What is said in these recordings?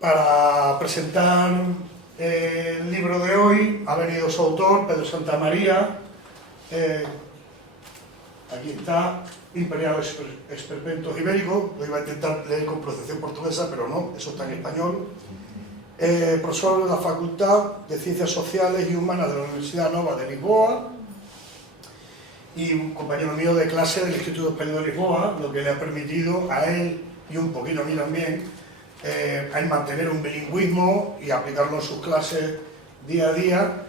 Para presentar el libro de hoy ha venido su autor, Pedro Santamaría. Aquí está, Imperial Esperpentos Ibérico. Lo iba a intentar leer con pronunciación portuguesa, pero no, eso está en español. Profesor de la Facultad de Ciencias Sociales y Humanas de la Universidad Nova de Lisboa y un compañero mío de clase del Instituto Español de Lisboa, lo que le ha permitido a él y un poquito a mí también a mantener un bilingüismo y aplicarlo en sus clases día a día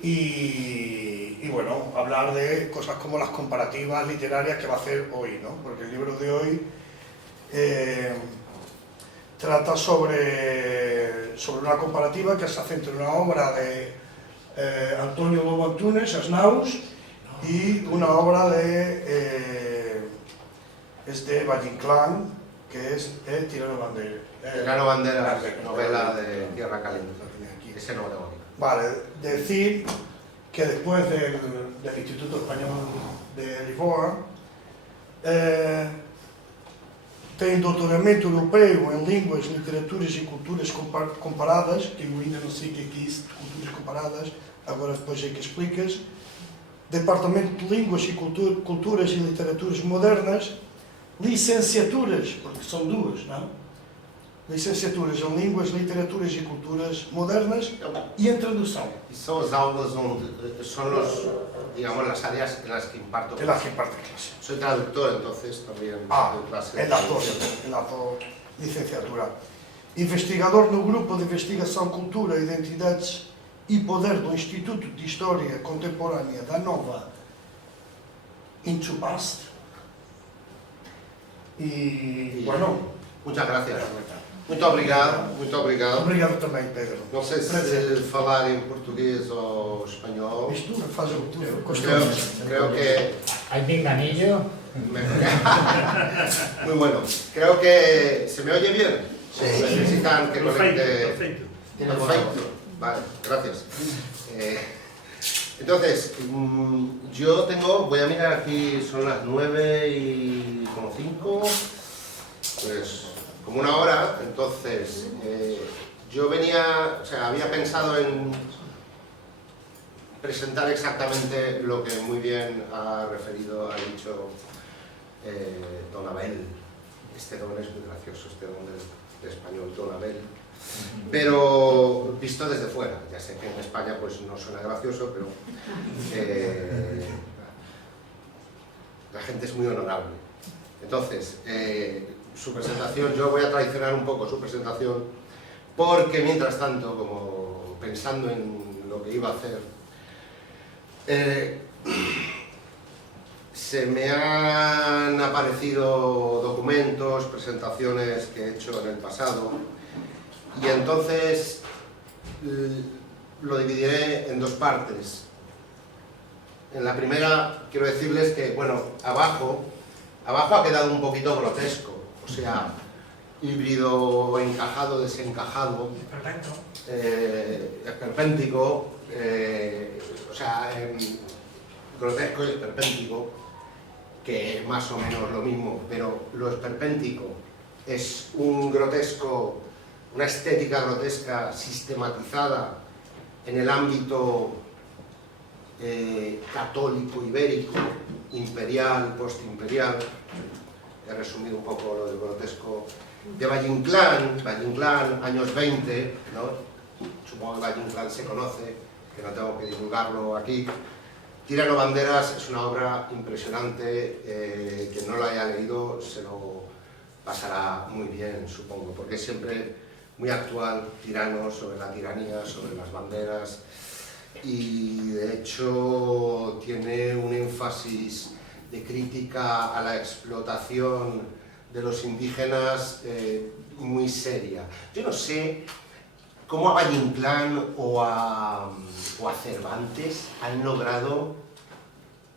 y bueno, hablar de cosas como las comparativas literarias que va a hacer hoy, ¿no? Porque el libro de hoy trata sobre una comparativa que se hace entre una obra de Antonio Lobo Antunes, As Naus, y una obra de Valle Inclán, que es Tirano Bandera. Tirano Bandera, novela de Tierra Caliente. Ese no lo tengo aquí. Vale, decir que después del Instituto Español de Lisboa tem doutoramento europeu em línguas, literaturas e culturas comparadas, que eu ainda não sei o que é isso, culturas comparadas, agora depois é que explicas. Departamento de Línguas e Culturas e Literaturas Modernas, licenciaturas, porque são duas, não? Licenciaturas em Línguas, Literaturas e Culturas Modernas e em Tradução. Y son las aulas donde son digamos, las áreas en las que imparto En las que imparte clase. Soy traductor, entonces también doy clase. É la licenciatura. Investigador no Grupo de Investigação, Cultura, Identidades e Poder do Instituto de História Contemporânea da Nova Into Past. E, bueno... Muchas gracias. Muito obrigado, muito obrigado. Obrigado também, Pedro. Não sei se falar em português ou espanhol. Mistura, faz o que tu Creo que... ¿Hay pinganillo? Muy bueno. Creo que... ¿Se me oye bien? Sí. Necesitan que conecte... Perfecto. Perfecto. Vale, gracias. Entonces, yo voy a mirar aquí, son las 9:05, pues como una hora. Entonces, yo había pensado en presentar exactamente lo que muy bien ha dicho don Abel. Este don es muy gracioso, este don de español, don Abel. Pero visto desde fuera, ya sé que en España pues no suena gracioso, pero la gente es muy honorable. Entonces, su presentación, yo voy a traicionar un poco su presentación, porque mientras tanto, como pensando en lo que iba a hacer, se me han aparecido documentos, presentaciones que he hecho en el pasado, y entonces lo dividiré en dos partes. En la primera quiero decirles que, bueno, abajo ha quedado un poquito grotesco, o sea, híbrido, encajado, desencajado, esperpéntico, o sea, grotesco y esperpéntico, que es más o menos lo mismo, pero lo esperpéntico es un grotesco, una estética grotesca sistematizada en el ámbito católico, ibérico, imperial, postimperial. He resumido un poco lo del grotesco de Valle Inclán, años 20, ¿no? Supongo que Valle Inclán se conoce, que no tengo que divulgarlo aquí. Tirano Banderas es una obra impresionante, quien no lo haya leído se lo pasará muy bien, supongo, porque es siempre muy actual, Tirano, sobre la tiranía, sobre las banderas, y de hecho tiene un énfasis de crítica a la explotación de los indígenas muy seria. Yo no sé cómo a Valle Inclán o a Cervantes han logrado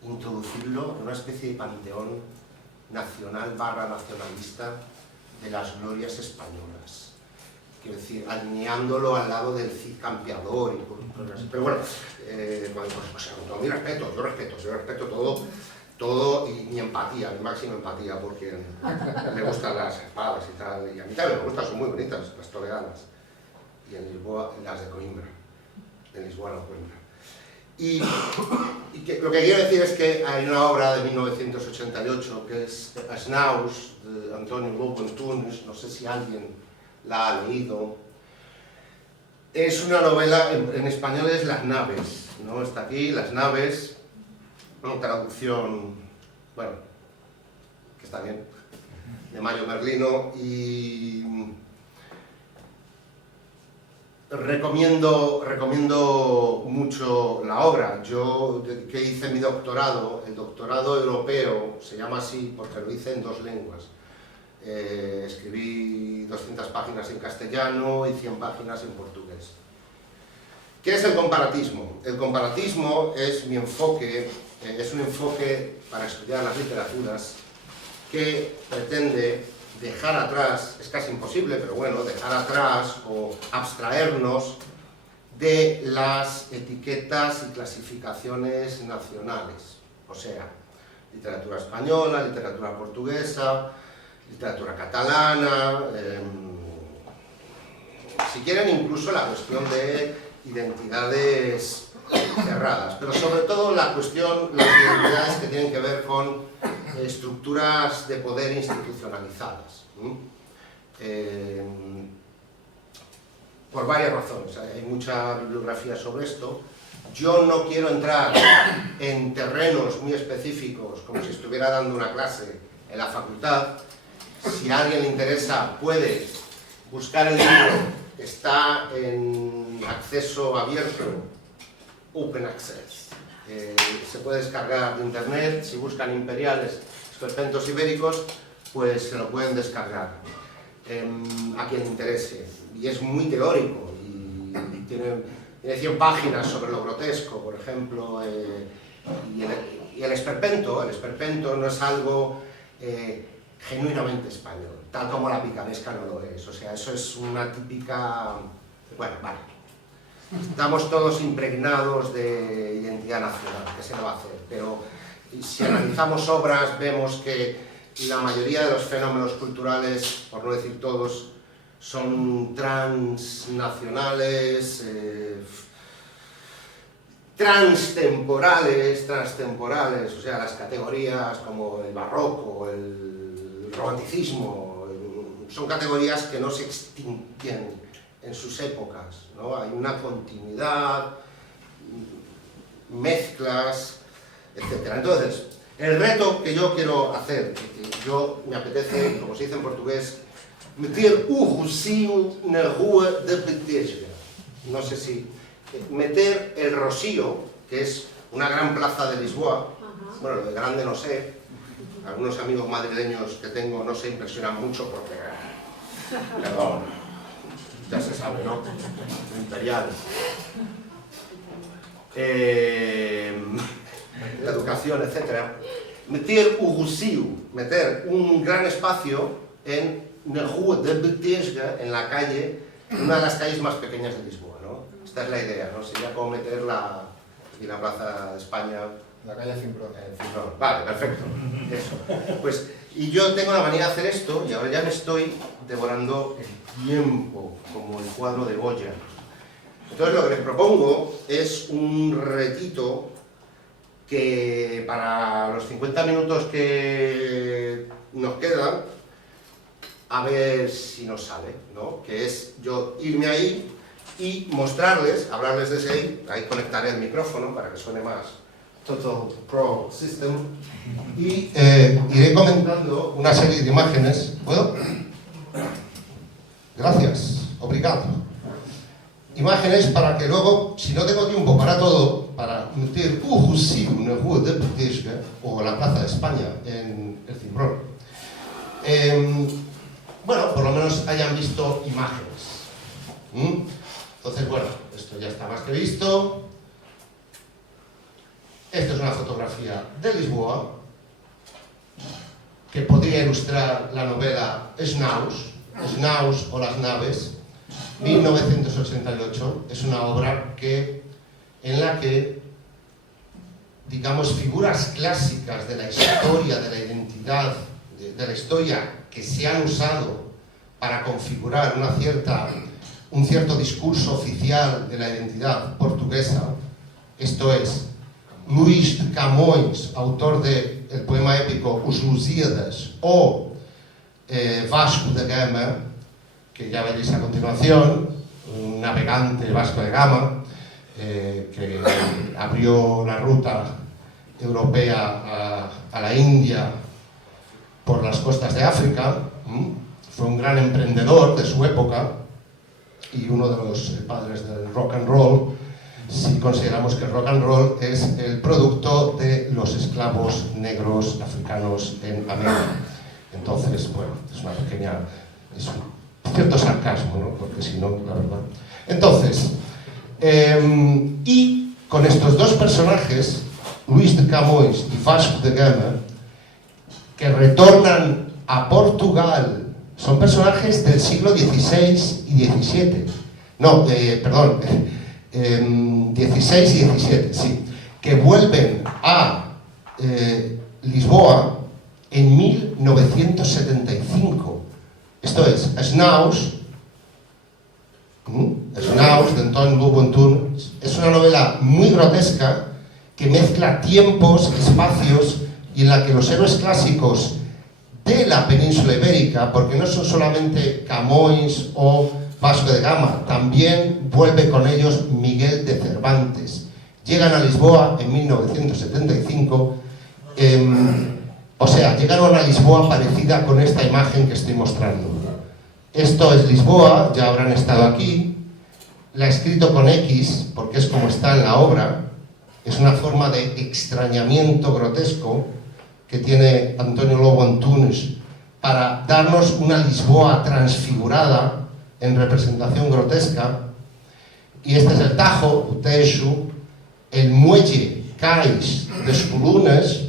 introducirlo en una especie de panteón nacional / nacionalista de las glorias españolas. Quiero decir, alineándolo al lado del Cid Campeador y cosas así. Pero bueno, o sea, con todo mi respeto, yo respeto todo todo, y mi empatía, mi máxima empatía, porque me gustan las espadas y tal, y a mí también me gustan, son muy bonitas, las toledanas, y en Lisboa las de Coimbra, en Lisboa no Coimbra. Y lo que quiero decir es que hay una obra de 1988 que es As Naus, de Antonio Lobo Antunes, no sé si alguien la ha leído. Es una novela, en español es Las naves, ¿no? Está aquí, Las naves, una traducción, bueno, que está bien, de Mario Merlino, y recomiendo mucho la obra. Yo, que hice mi doctorado, el doctorado europeo, se llama así porque lo hice en 2 lenguas. Escribí 200 páginas en castellano y 100 páginas en portugués. ¿Qué es el comparatismo? El comparatismo es mi enfoque, es un enfoque para estudiar las literaturas que pretende dejar atrás, es casi imposible, pero bueno, dejar atrás o abstraernos de las etiquetas y clasificaciones nacionales. O sea, literatura española, literatura portuguesa, literatura catalana, si quieren incluso la cuestión de identidades cerradas, pero sobre todo la cuestión, las identidades que tienen que ver con estructuras de poder institucionalizadas. Por varias razones, hay mucha bibliografía sobre esto. Yo no quiero entrar en terrenos muy específicos, como si estuviera dando una clase en la facultad. Si a alguien le interesa, puede buscar el libro, está en acceso abierto, Open Access. Se puede descargar de internet, si buscan imperiales esperpentos ibéricos, pues se lo pueden descargar a quien le interese. Y es muy teórico, y tiene 100 páginas sobre lo grotesco, por ejemplo, y el esperpento no es algo genuinamente español, tal como la picaresca no lo es. O sea, eso es una típica... Bueno, vale. Estamos todos impregnados de identidad nacional, ¿qué se le va a hacer? Pero si analizamos obras, vemos que la mayoría de los fenómenos culturales, por no decir todos, son transnacionales, transtemporales, o sea, las categorías como el barroco, el romanticismo, son categorías que no se extinguen en sus épocas, ¿no? Hay una continuidad, mezclas, etc. Entonces, el reto que yo quiero hacer, que yo me apetece, como se dice en portugués, meter o rocío na rua da Betesga. No sé si... meter el Rocío, que es una gran plaza de Lisboa, bueno, lo de grande no sé, algunos amigos madrileños que tengo no se impresionan mucho porque, perdón, ya se sabe, ¿no? Imperial. La educación, etc. Meter o Rocío, meter un gran espacio en la rua de Betesga, en la calle, una de las calles más pequeñas de Lisboa, ¿no? Esta es la idea, ¿no? Sería como meter la Plaza de España... La calle Cimbrón. Vale, perfecto. Eso. Pues, y yo tengo la manía de hacer esto, y ahora ya me estoy devorando el tiempo, como el cuadro de Goya. Entonces lo que les propongo es un retito que para los 50 minutos que nos quedan, a ver si nos sale, ¿no? Que es yo irme ahí y mostrarles, hablarles desde ahí conectaré el micrófono para que suene más Total Pro System, y iré comentando una serie de imágenes. ¿Puedo? Gracias, obrigado. Imágenes para que luego, si no tengo tiempo para todo, para meter o Rocío na rua da Betesga, o la Plaza de España en el Cimbrón, bueno, por lo menos hayan visto imágenes. Entonces, bueno, esto ya está más que visto. Esta es una fotografía de Lisboa que podría ilustrar la novela Snaus o Las naves, 1988. Es una obra en la que digamos, figuras clásicas de la historia, de la identidad, de la historia que se han usado para configurar un cierto discurso oficial de la identidad portuguesa. Esto es, Luís de Camões, autor del poema épico Os Lusíadas, o Vasco da Gama, que ya veréis a continuación, un navegante Vasco da Gama, que abrió la ruta europea a la India por las costas de África. Fue un gran emprendedor de su época y uno de los padres del rock and roll, si consideramos que el rock and roll es el producto de los esclavos negros africanos en América. Entonces, bueno, es una pequeña... es un cierto sarcasmo, ¿no? Porque si no, la verdad... Entonces, y con estos dos personajes, Luís de Camões y Vasco da Gama, que retornan a Portugal, son personajes del siglo XVI y XVII. No, perdón, XVI y XVII, sí, que vuelven a Lisboa en 1975. Esto es, Snaus, de António Lobo Antunes, es una novela muy grotesca que mezcla tiempos, espacios, y en la que los héroes clásicos de la península ibérica, porque no son solamente Camões o Vasco da Gama, también vuelve con ellos Miguel de Cervantes. Llegan a Lisboa en 1975, o sea, llegaron a Lisboa parecida con esta imagen que estoy mostrando. Esto es Lisboa, ya habrán estado aquí. La he escrito con X, porque es como está en la obra. Es una forma de extrañamiento grotesco que tiene António Lobo Antunes para darnos una Lisboa transfigurada en representación grotesca. Y este es el Tajo, o Tejo, el muelle Cais das Colunas.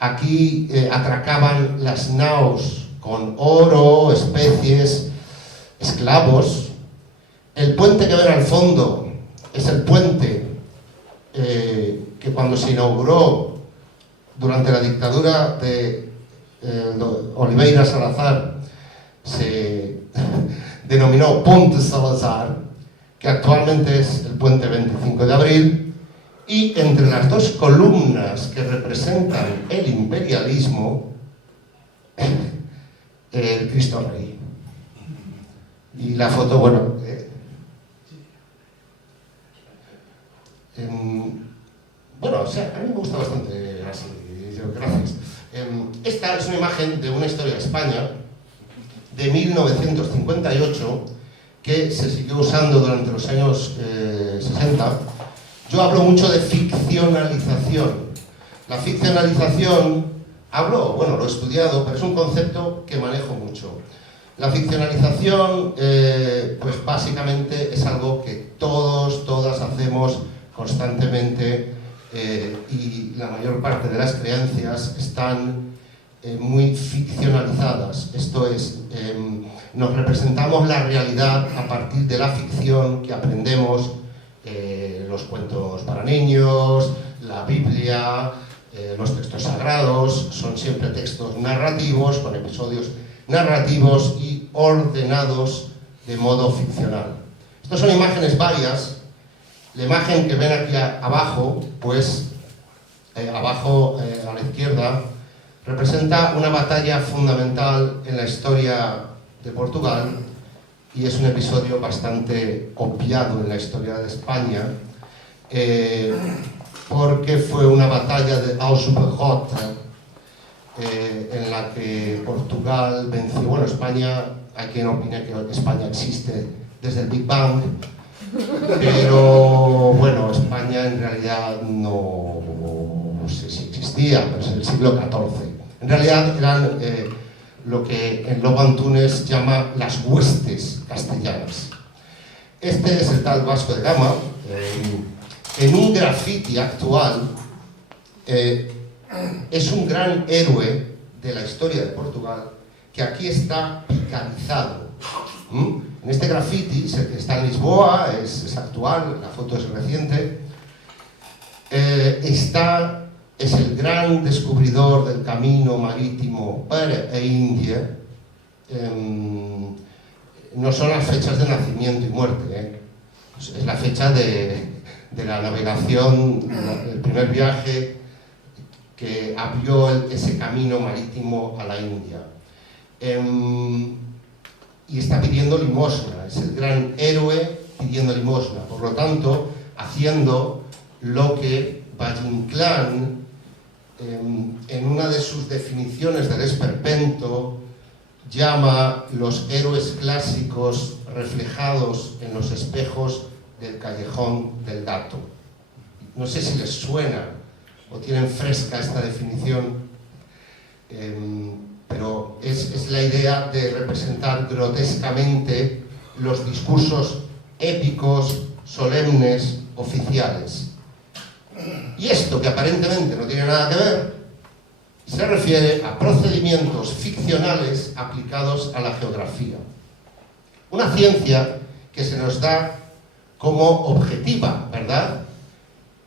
Aquí atracaban las naos con oro, especies, esclavos. El puente que ven al fondo es el puente que cuando se inauguró durante la dictadura de Oliveira Salazar se denominó Ponte Salazar, que actualmente es el puente 25 de abril, y entre las dos columnas que representan el imperialismo, el Cristo Rey. Y la foto, bueno, bueno, o sea, a mí me gusta bastante así, gracias. Esta es una imagen de una historia de España de 1958 que se siguió usando durante los años 60. Yo hablo mucho de ficcionalización. La ficcionalización, bueno, lo he estudiado, pero es un concepto que manejo mucho. La ficcionalización, pues básicamente es algo que todas hacemos constantemente, y la mayor parte de las creencias están muy ficcionalizadas. Esto es, nos representamos la realidad a partir de la ficción que aprendemos, los cuentos para niños, la Biblia, los textos sagrados, son siempre textos narrativos, con episodios narrativos y ordenados de modo ficcional. Estas son imágenes varias. La imagen que ven aquí abajo, pues abajo a la izquierda, representa una batalla fundamental en la historia de Portugal y es un episodio bastante obviado en la historia de España, porque fue una batalla de Aljubarrota en la que Portugal venció. Bueno, España, hay quien opina que España existe desde el Big Bang, pero bueno, España en realidad no sé si existía, pero es el siglo XIV. En realidad eran lo que en Lobo Antunes llama las huestes castellanas. Este es el tal Vasco da Gama. En un grafiti actual, es un gran héroe de la historia de Portugal que aquí está picalizado. En este grafiti, está en Lisboa, es actual, la foto es reciente, es el gran descubridor del camino marítimo para la India. No son las fechas de nacimiento y muerte, es la fecha de la navegación, el primer viaje que abrió ese camino marítimo a la India. Y está pidiendo limosna, es el gran héroe pidiendo limosna, por lo tanto, haciendo lo que Valle Inclán, en una de sus definiciones del esperpento, llama los héroes clásicos reflejados en los espejos del callejón del gato. No sé si les suena o tienen fresca esta definición, pero es la idea de representar grotescamente los discursos épicos, solemnes, oficiales. Y esto, que aparentemente no tiene nada que ver, se refiere a procedimientos ficcionales aplicados a la geografía. Una ciencia que se nos da como objetiva, ¿verdad?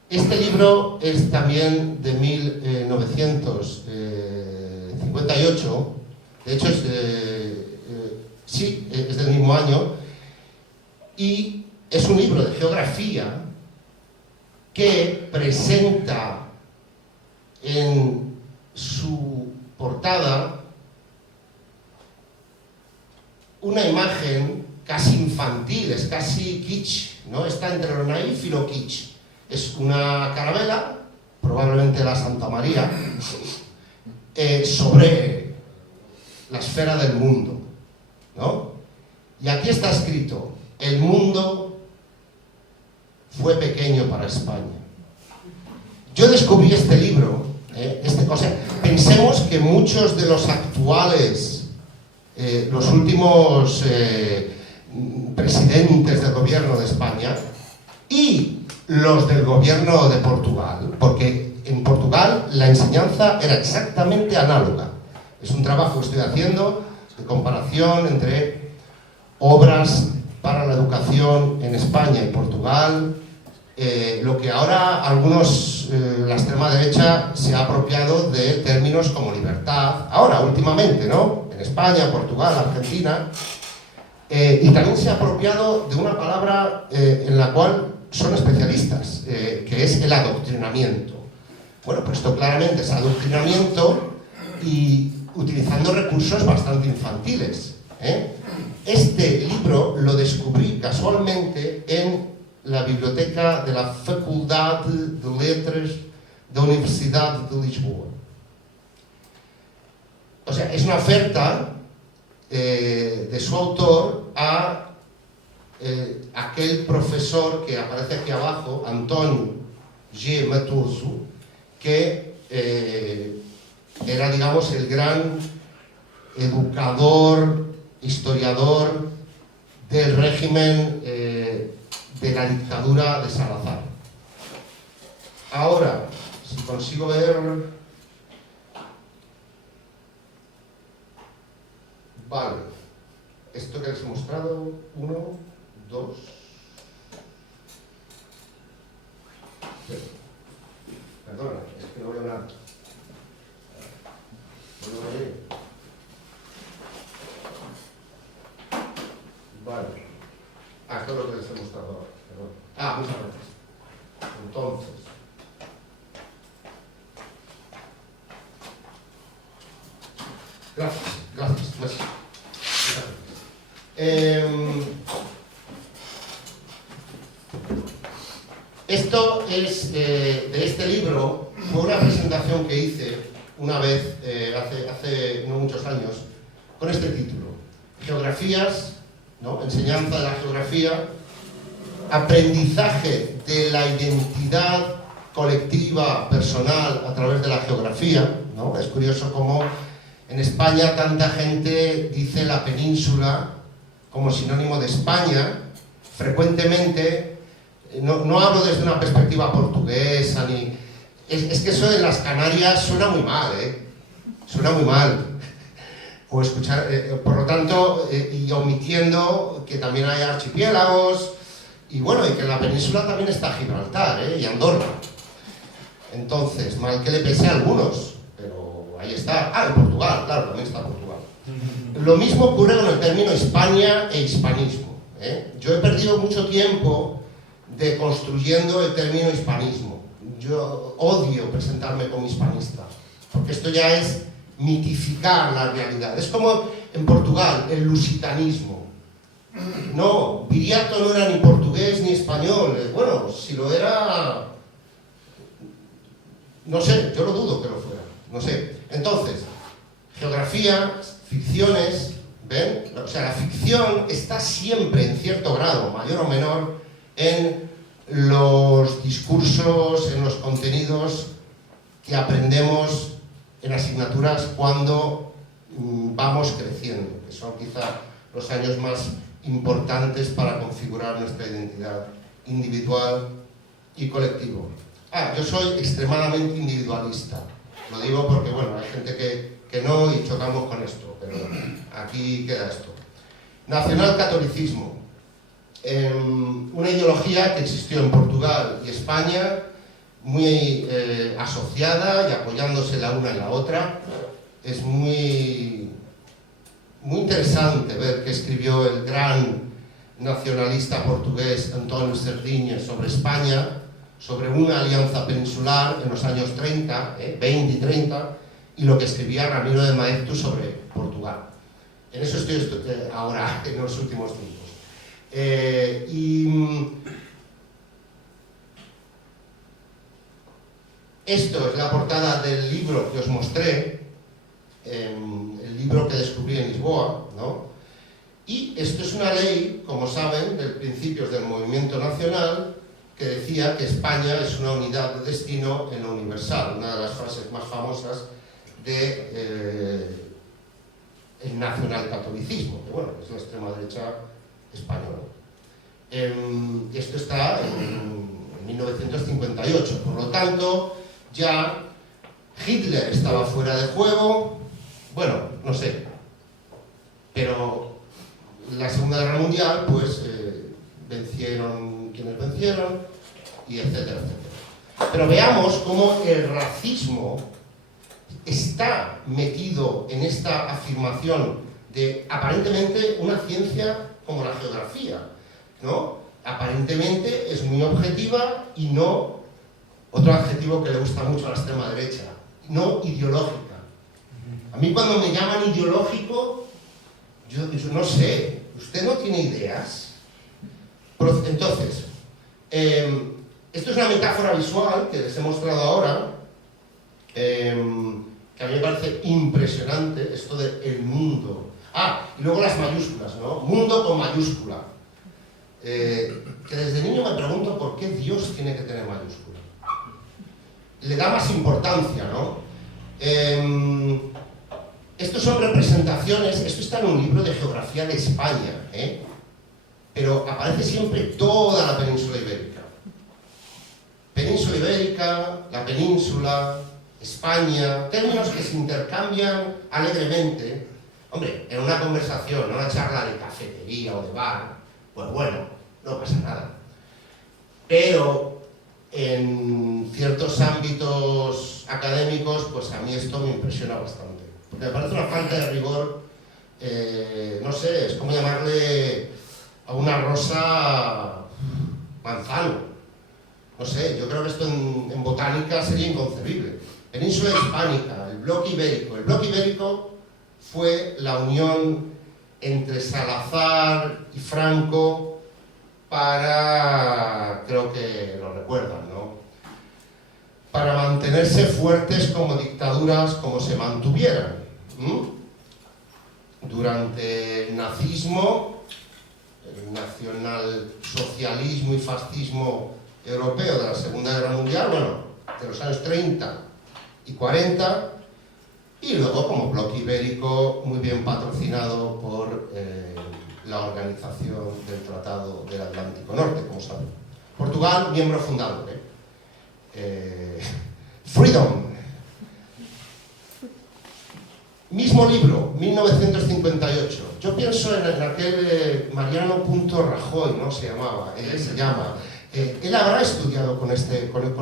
Este libro es también de 1958, de hecho sí, es del mismo año, y es un libro de geografía que presenta en su portada una imagen casi infantil, es casi kitsch, ¿no? Está entre lo naif y lo kitsch. Es una carabela, probablemente la Santa María, sobre la esfera del mundo, ¿no? Y aquí está escrito: el mundo fue pequeño para España. Yo descubrí este libro. Pensemos que muchos de los actuales, los últimos presidentes del gobierno de España y los del gobierno de Portugal, porque en Portugal la enseñanza era exactamente análoga. Es un trabajo que estoy haciendo de comparación entre obras para la educación en España y Portugal. Lo que ahora la extrema derecha se ha apropiado de términos como libertad, ahora, últimamente, ¿no? En España, Portugal, Argentina, y también se ha apropiado de una palabra en la cual son especialistas, que es el adoctrinamiento. Bueno, pues esto claramente es adoctrinamiento y utilizando recursos bastante infantiles. Este libro lo descubrí casualmente en la biblioteca de la Faculdade de Letras da Universidade de Lisboa. O sea, es una oferta de su autor a aquel profesor que aparece aquí abajo, António G. Matoso, que era, digamos, el gran educador, historiador del régimen de la dictadura de Salazar. Ahora, si consigo ver... Vale. Esto que les he mostrado, 1, 2... Perdona, es que no veo nada. No lo veo. Vale. Esto es lo que les he mostrado ahora. Perdón. Muchas gracias. Entonces... Gracias. Esto es de este libro. Fue una presentación que hice una vez, hace no muchos años, con este título: Geografías, ¿no? Enseñanza de la geografía, aprendizaje de la identidad colectiva, personal, a través de la geografía, ¿no? Es curioso cómo en España tanta gente dice la península como sinónimo de España. Frecuentemente, no hablo desde una perspectiva portuguesa, ni... Es que eso de las Canarias suena muy mal, Suena muy mal. O escuchar, por lo tanto, y omitiendo que también hay archipiélagos, y bueno, y que en la península también está Gibraltar, y Andorra. Entonces, mal que le pese a algunos, pero ahí está. Ah, en Portugal, claro, también está Portugal. Lo mismo ocurre con el término Hispania e hispanismo, ¿eh? Yo he perdido mucho tiempo deconstruyendo el término hispanismo. Yo odio presentarme como hispanista, porque esto ya es mitificar la realidad. Es como en Portugal, el lusitanismo. No, Viriato no era ni portugués ni español. Bueno, si lo era, no sé, yo lo dudo que lo fuera, no sé. Entonces, geografía, ficciones, ¿ven? O sea, la ficción está siempre, en cierto grado, mayor o menor, en los discursos, en los contenidos que aprendemos en asignaturas cuando vamos creciendo, que son quizá los años más importantes para configurar nuestra identidad individual y colectivo. Yo soy extremadamente individualista. Lo digo porque, bueno, hay gente que no y chocamos con esto, pero aquí queda esto. Nacionalcatolicismo. Una ideología que existió en Portugal y España, muy asociada y apoyándose la una en la otra. Es muy interesante ver qué escribió el gran nacionalista portugués António Sardinha sobre España, sobre una alianza peninsular en los años 30, 20 y 30, y lo que escribía Ramiro de Maeztu sobre Portugal. En eso estoy ahora, en los últimos tiempos. Esto es la portada del libro que os mostré, el libro que descubrí en Lisboa, ¿no? Y esto es una ley, como saben, de principios del movimiento nacional, que decía que España es una unidad de destino en lo universal, una de las frases más famosas del nacionalcatolicismo, que bueno, es la extrema derecha española. Esto está en 1958, por lo tanto, ya Hitler estaba fuera de juego, bueno, no sé, pero la Segunda Guerra Mundial, pues, vencieron quienes vencieron, y etcétera, etcétera. Pero veamos cómo el racismo está metido en esta afirmación de, aparentemente, una ciencia como la geografía, ¿no? Aparentemente es muy objetiva y no, otro adjetivo que le gusta mucho a la extrema derecha, no ideológica. A mí cuando me llaman ideológico, yo no sé, ¿usted no tiene ideas? Entonces, esto es una metáfora visual que les he mostrado ahora, que a mí me parece impresionante, esto de el mundo. Y luego las mayúsculas, ¿no? Mundo con mayúscula. Que desde niño me pregunto por qué Dios tiene que tener mayúscula. Le da más importancia, ¿no? Estos son representaciones, esto está en un libro de geografía de España, pero aparece siempre toda la península ibérica. Península ibérica, la península, España, términos que se intercambian alegremente. Hombre, en una conversación, en una charla de cafetería o de bar, pues bueno, no pasa nada. Pero en ciertos ámbitos académicos, pues a mí esto me impresiona bastante. Porque me parece una falta de rigor, no sé, es como llamarle a una rosa manzano. No sé, yo creo que esto en botánica sería inconcebible. Península hispánica, el bloque ibérico. El bloque ibérico fue la unión entre Salazar y Franco para, creo que lo recuerdan, ¿no? Para mantenerse fuertes como dictaduras, como se mantuvieran. Durante el nazismo, el nacionalsocialismo y fascismo europeo de la Segunda Guerra Mundial, bueno, de los años 30 y 40, y luego como bloque ibérico muy bien patrocinado por la Organización del Tratado del Atlántico Norte, como saben. Portugal, miembro fundador. Freedom. Mismo libro, 1958. Yo pienso en aquel Mariano Punto Rajoy, ¿no? Se llama. Él habrá estudiado con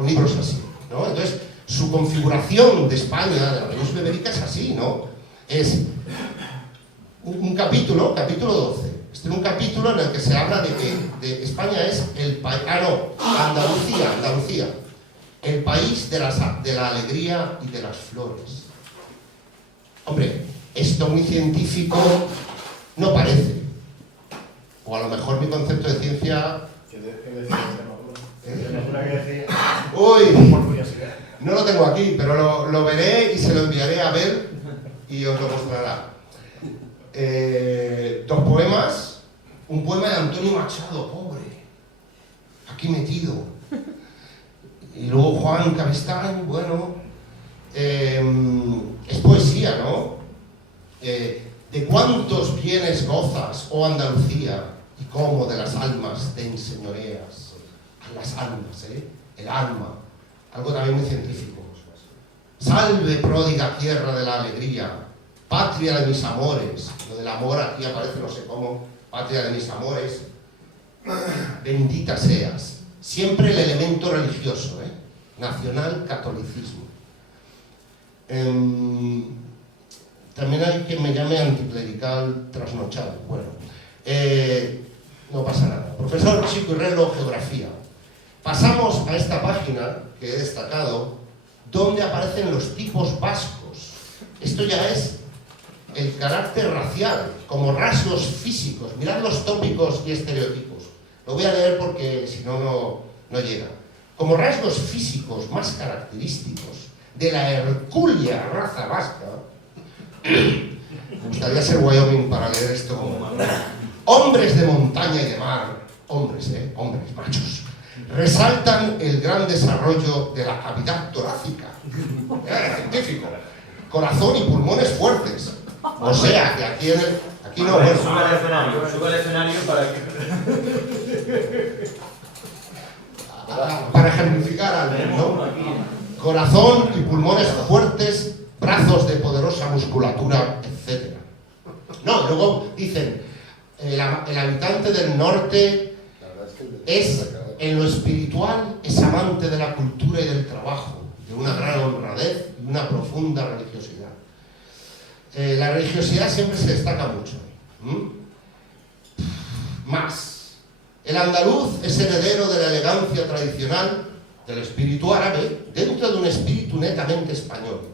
libros así. ¿no? Entonces, su configuración de España, de la península ibérica, es así, ¿no? Es un capítulo, capítulo 12. Este es un capítulo en el que se habla de que España es el país... Andalucía. El país de la alegría y de las flores. Hombre, esto muy científico no parece. O a lo mejor mi concepto de ciencia... Uy, no lo tengo aquí, pero lo veré y se lo enviaré a ver y os lo mostrará. Dos poemas. Un poema de Antonio Machado, pobre, aquí metido. Y luego Juan Cabestany, bueno, es poesía, ¿no? De cuántos bienes gozas, oh Andalucía, y cómo de las almas te enseñoreas. Las almas, el alma, algo también muy científico. Salve, pródiga tierra de la alegría, patria de mis amores. Lo del amor aquí aparece no sé cómo, patria de mis amores. Bendita seas. Siempre el elemento religioso, nacional catolicismo. También hay quien me llame anticlerical trasnochado. Bueno, no pasa nada. Profesor Chico Herrero, geografía. Pasamos a esta página que he destacado, donde aparecen los tipos vascos. Esto ya es el carácter racial, como rasgos físicos. Mirad los tópicos y estereotipos. Lo voy a leer porque si no, no llega. Como rasgos físicos más característicos de la hercúlea raza vasca, me gustaría ser Wyoming para leer esto como hombres de montaña y de mar, hombres, machos, resaltan el gran desarrollo de la cavidad torácica, científico, corazón y pulmones fuertes. O sea, que aquí no... Bueno, sube al escenario para ejemplificar algo, ¿no? Corazón y pulmones fuertes, brazos de poderosa musculatura, etc. No, luego dicen, el habitante del norte es, en lo espiritual, es amante de la cultura y del trabajo, de una gran honradez y una profunda religiosidad. La religiosidad siempre se destaca mucho. Más. El andaluz es heredero de la elegancia tradicional del espíritu árabe dentro de un espíritu netamente español.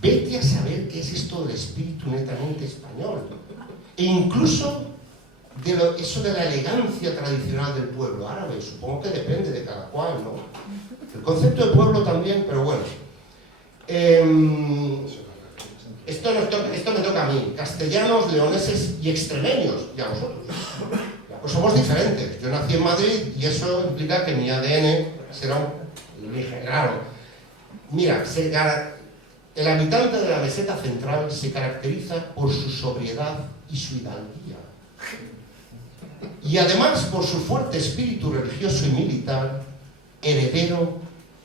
Vete a saber qué es esto del espíritu netamente español. E incluso eso de la elegancia tradicional del pueblo árabe. Supongo que depende de cada cual, ¿no? El concepto de pueblo también, pero bueno. Esto me toca a mí. Castellanos, leoneses y extremeños, y a vosotros. Pues somos diferentes. Yo nací en Madrid y eso implica que mi ADN será un origen raro. Mira, el habitante de la meseta central se caracteriza por su sobriedad y su hidalguía. Y además por su fuerte espíritu religioso y militar, heredero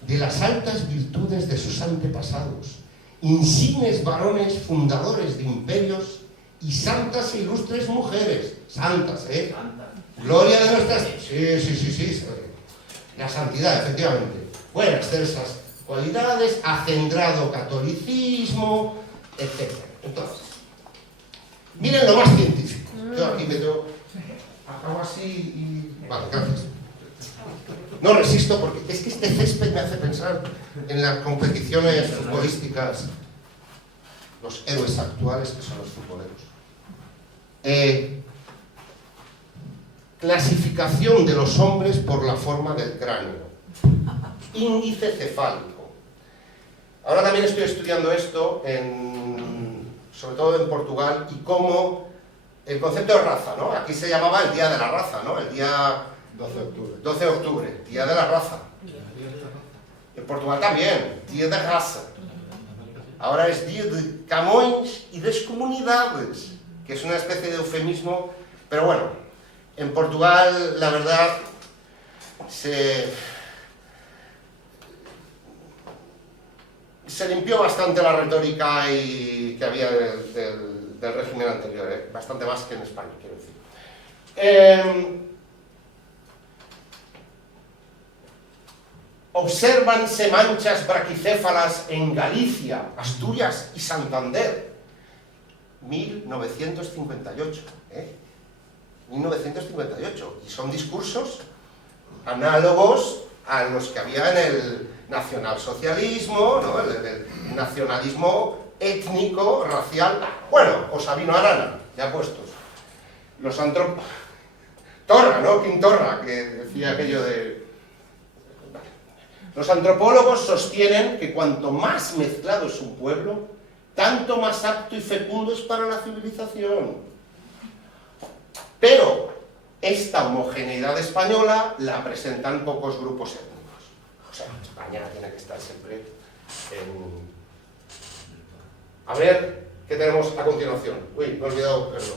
de las altas virtudes de sus antepasados, insignes varones fundadores de imperios y santas e ilustres mujeres. Santas, Gloria de nuestras... Sí. La santidad, efectivamente. Buenas, excelentes cualidades, acendrado catolicismo, etc. Entonces, miren lo más científico. Yo aquí acabo así y... Vale, gracias. No resisto porque es que este césped me hace pensar en las competiciones futbolísticas, los héroes actuales que son los futboleros. Clasificación de los hombres por la forma del cráneo. Índice cefálico. Ahora también estoy estudiando esto, sobre todo en Portugal, y cómo el concepto de raza, ¿no? Aquí se llamaba el Día de la Raza, ¿no? El día 12 de octubre. 12 de octubre, Día de la Raza. En Portugal también, Día de Raza. Ahora es Día de Camões y de las Comunidades, que es una especie de eufemismo, pero bueno, en Portugal, la verdad, se limpió bastante la retórica que había del régimen anterior, bastante más que en España, quiero decir. obsérvanse manchas braquicéfalas en Galicia, Asturias y Santander. 1958, 1958. Y son discursos análogos a los que había en el nacionalsocialismo, ¿no? el nacionalismo étnico, racial. Bueno, o Sabino Arana, ya puestos. Los Torra, ¿no? Quintorra, que decía aquello de... Los antropólogos sostienen que cuanto más mezclado es un pueblo, tanto más apto y fecundo es para la civilización. Pero esta homogeneidad española la presentan pocos grupos étnicos. O sea, España tiene que estar siempre en... A ver, ¿qué tenemos a continuación? Uy, me he olvidado verlo.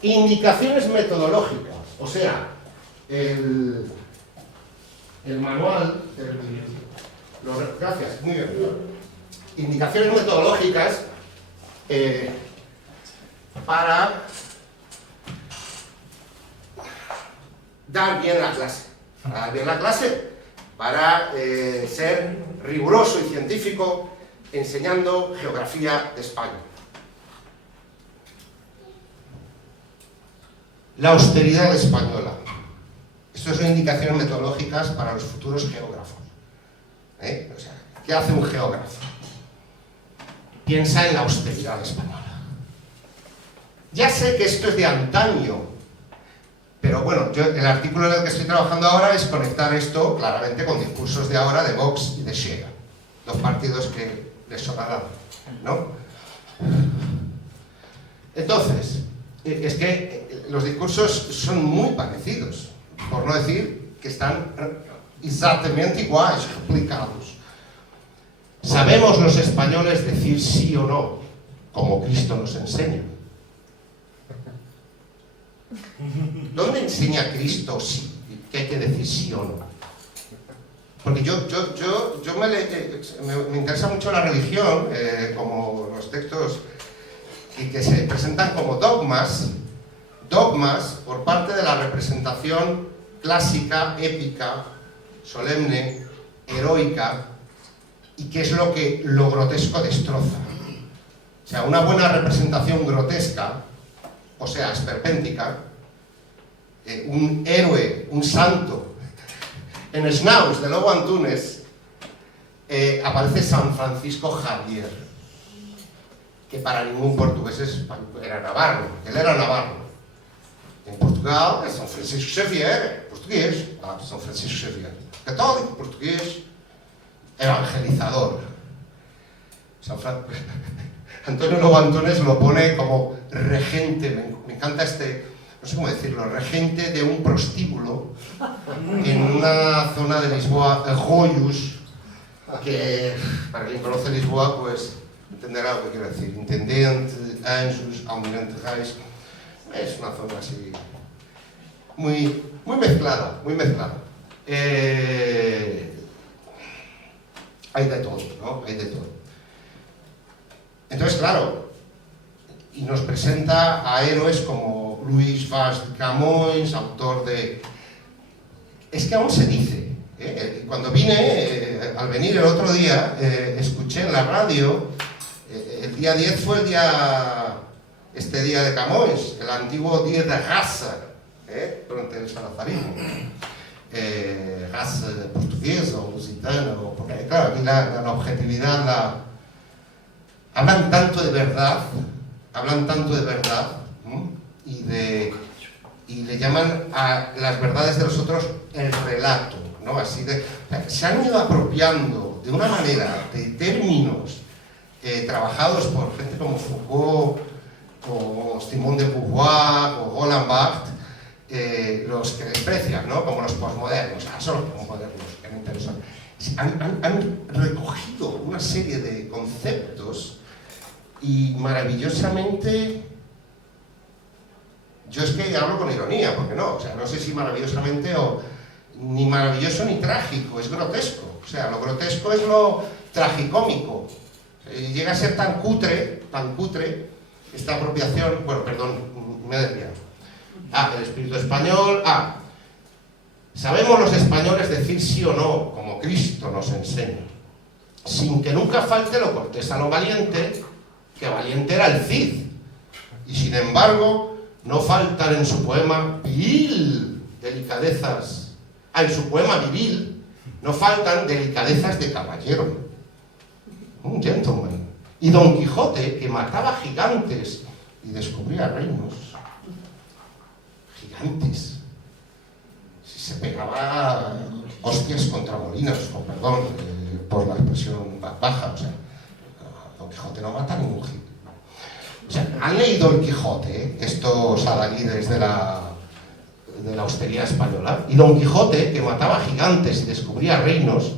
Indicaciones metodológicas, o sea, el manual, gracias, muy bien. Indicaciones metodológicas para dar bien la clase, para ser riguroso y científico enseñando geografía de España. La austeridad española. Estas son indicaciones metodológicas para los futuros geógrafos. O sea, ¿qué hace un geógrafo? Piensa en la austeridad española. Ya sé que esto es de antaño, pero bueno, el artículo en el que estoy trabajando ahora es conectar esto claramente con discursos de ahora de Vox y de Xega, dos partidos que les sonarán, ¿no? Entonces, es que los discursos son muy parecidos, por no decir que están exactamente iguales, replicados. ¿Sabemos los españoles decir sí o no, como Cristo nos enseña? ¿Dónde enseña Cristo sí, que hay que decir sí o no? Porque me interesa mucho la religión, como los textos que se presentan como dogmas por parte de la representación clásica, épica, solemne, heroica, y que es lo que lo grotesco destroza. O sea, una buena representación grotesca, o sea, esperpéntica, un héroe, un santo. En Snaus, de Lobo Antunes, aparece San Francisco Javier, que para ningún portugués era navarro, él era navarro. En Portugal es San Francisco Xavier, portugués, San Francisco Xavier, católico, portugués, evangelizador. Antonio Lobo Antunes lo pone como regente, me encanta no sé cómo decirlo, regente de un prostíbulo en una zona de Lisboa, Joius, que para quien conoce Lisboa, pues entenderá lo que quiero decir. Intendente, anjos, almirante reis. Es una zona así muy mezclada, muy mezclada. Hay de todo, ¿no? Hay de todo. Entonces, claro, y nos presenta a héroes como Luis Vaz de Camões, autor de... Es que aún se dice, cuando al venir el otro día, escuché en la radio, el día 10 fue este día de Camões, el antiguo día de raza, durante el salazarismo. Raza portuguesa o lusitana, porque claro, aquí la objetividad, hablan tanto de verdad, y le llaman a las verdades de los otros el relato, ¿no? Así se han ido apropiando de una manera de términos trabajados por gente como Foucault, como Simone de Beauvoir o Roland Barthes, los que desprecian, ¿no? Como los posmodernos, son los posmodernos que me interesan. Han recogido una serie de conceptos y maravillosamente, yo es que hablo con ironía, porque no, o sea, no sé si maravillosamente ni maravilloso ni trágico, es grotesco. O sea, lo grotesco es lo tragicómico. Llega a ser tan cutre esta apropiación, bueno, perdón, me he desviado. el espíritu español. Sabemos los españoles decir sí o no, como Cristo nos enseña, sin que nunca falte lo cortés a lo valiente, que valiente era el Cid. Y sin embargo, no faltan en su poema viril delicadezas. En su poema viril no faltan delicadezas de caballero. Un gentleman. Y Don Quijote, que mataba gigantes y descubría reinos. Gigantes. Si se pegaba hostias contra molinos, con perdón por la expresión baja, o sea, Don Quijote no mata a ningún gigante. O sea, ¿han leído el Quijote, estos adalides de la austeridad española? Y Don Quijote, que mataba gigantes y descubría reinos,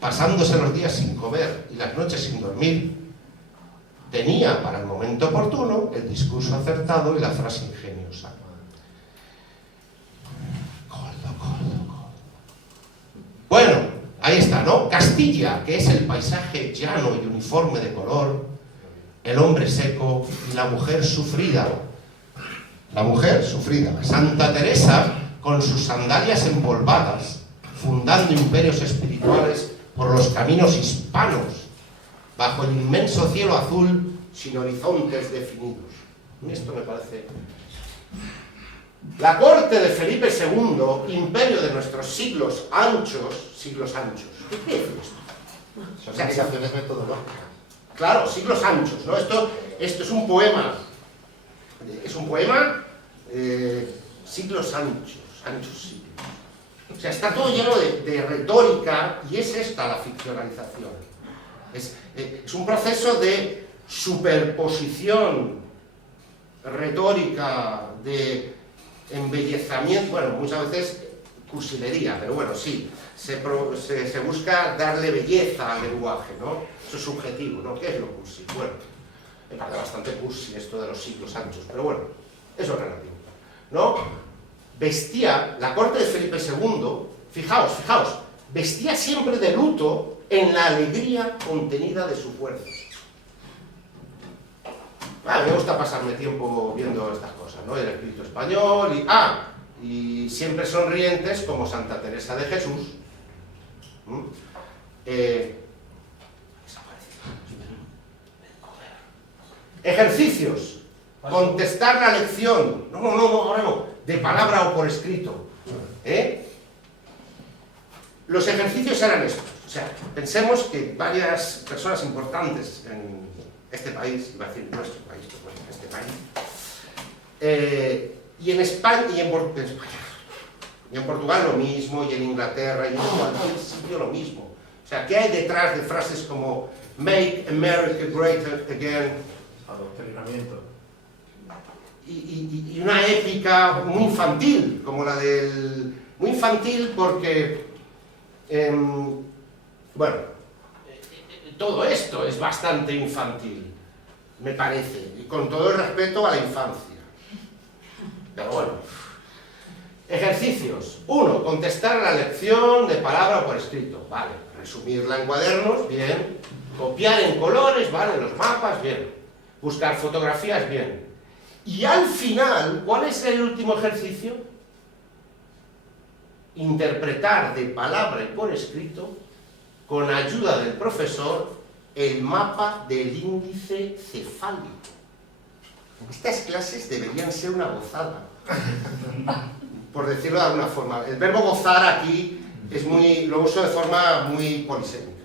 pasándose los días sin comer y las noches sin dormir, tenía para el momento oportuno el discurso acertado y la frase ingeniosa. Bueno, ahí está, ¿no? Castilla, que es el paisaje llano y uniforme de color, el hombre seco y la mujer sufrida. La mujer sufrida. Santa Teresa, con sus sandalias empolvadas, fundando imperios espirituales por los caminos hispanos, bajo el inmenso cielo azul, sin horizontes definidos. Esto me parece... La corte de Felipe II, imperio de nuestros siglos anchos. ¿Qué quiere decir esto? Son indicaciones metodológicas. Claro, siglos anchos, ¿no? Esto es un poema. Es un poema, siglos anchos siglos. O sea, está todo lleno de retórica, y es esta la ficcionalización. Es un proceso de superposición retórica, de embellezamiento, bueno, muchas veces cursilería, pero bueno, sí, se busca darle belleza al lenguaje, ¿no? Eso es subjetivo, ¿no? ¿Qué es lo cursi? Bueno, me parece bastante cursi esto de los siglos anchos, pero bueno, eso es relativo, ¿no? Vestía, la corte de Felipe II, fijaos, vestía siempre de luto en la alegría contenida de su fuerza. Me gusta pasarme tiempo viendo estas cosas, ¿no? El espíritu español y siempre sonrientes como Santa Teresa de Jesús. Ejercicios. Contestar la lección. No, ahora no. De palabra o por escrito. Los ejercicios eran estos. O sea, pensemos que varias personas importantes en este país, iba a decir nuestro país, pero bueno, este país, y en España, y en Portugal lo mismo, y en Inglaterra, y en cualquier sitio lo mismo. O sea, ¿qué hay detrás de frases como Make America Great Again? Adoctrinamiento. Y una épica muy infantil, como la del... Muy infantil porque, bueno, todo esto es bastante infantil, me parece, y con todo el respeto a la infancia. Pero bueno. Ejercicios. 1. Contestar la lección de palabra o por escrito. Vale. Resumirla en cuadernos. Bien. Copiar en colores. Vale. Los mapas. Bien. Buscar fotografías. Bien. Y al final, ¿cuál es el último ejercicio? Interpretar de palabra y por escrito, con ayuda del profesor, el mapa del índice cefálico. Estas clases deberían ser una gozada, por decirlo de alguna forma. El verbo gozar aquí lo uso de forma muy polisémica.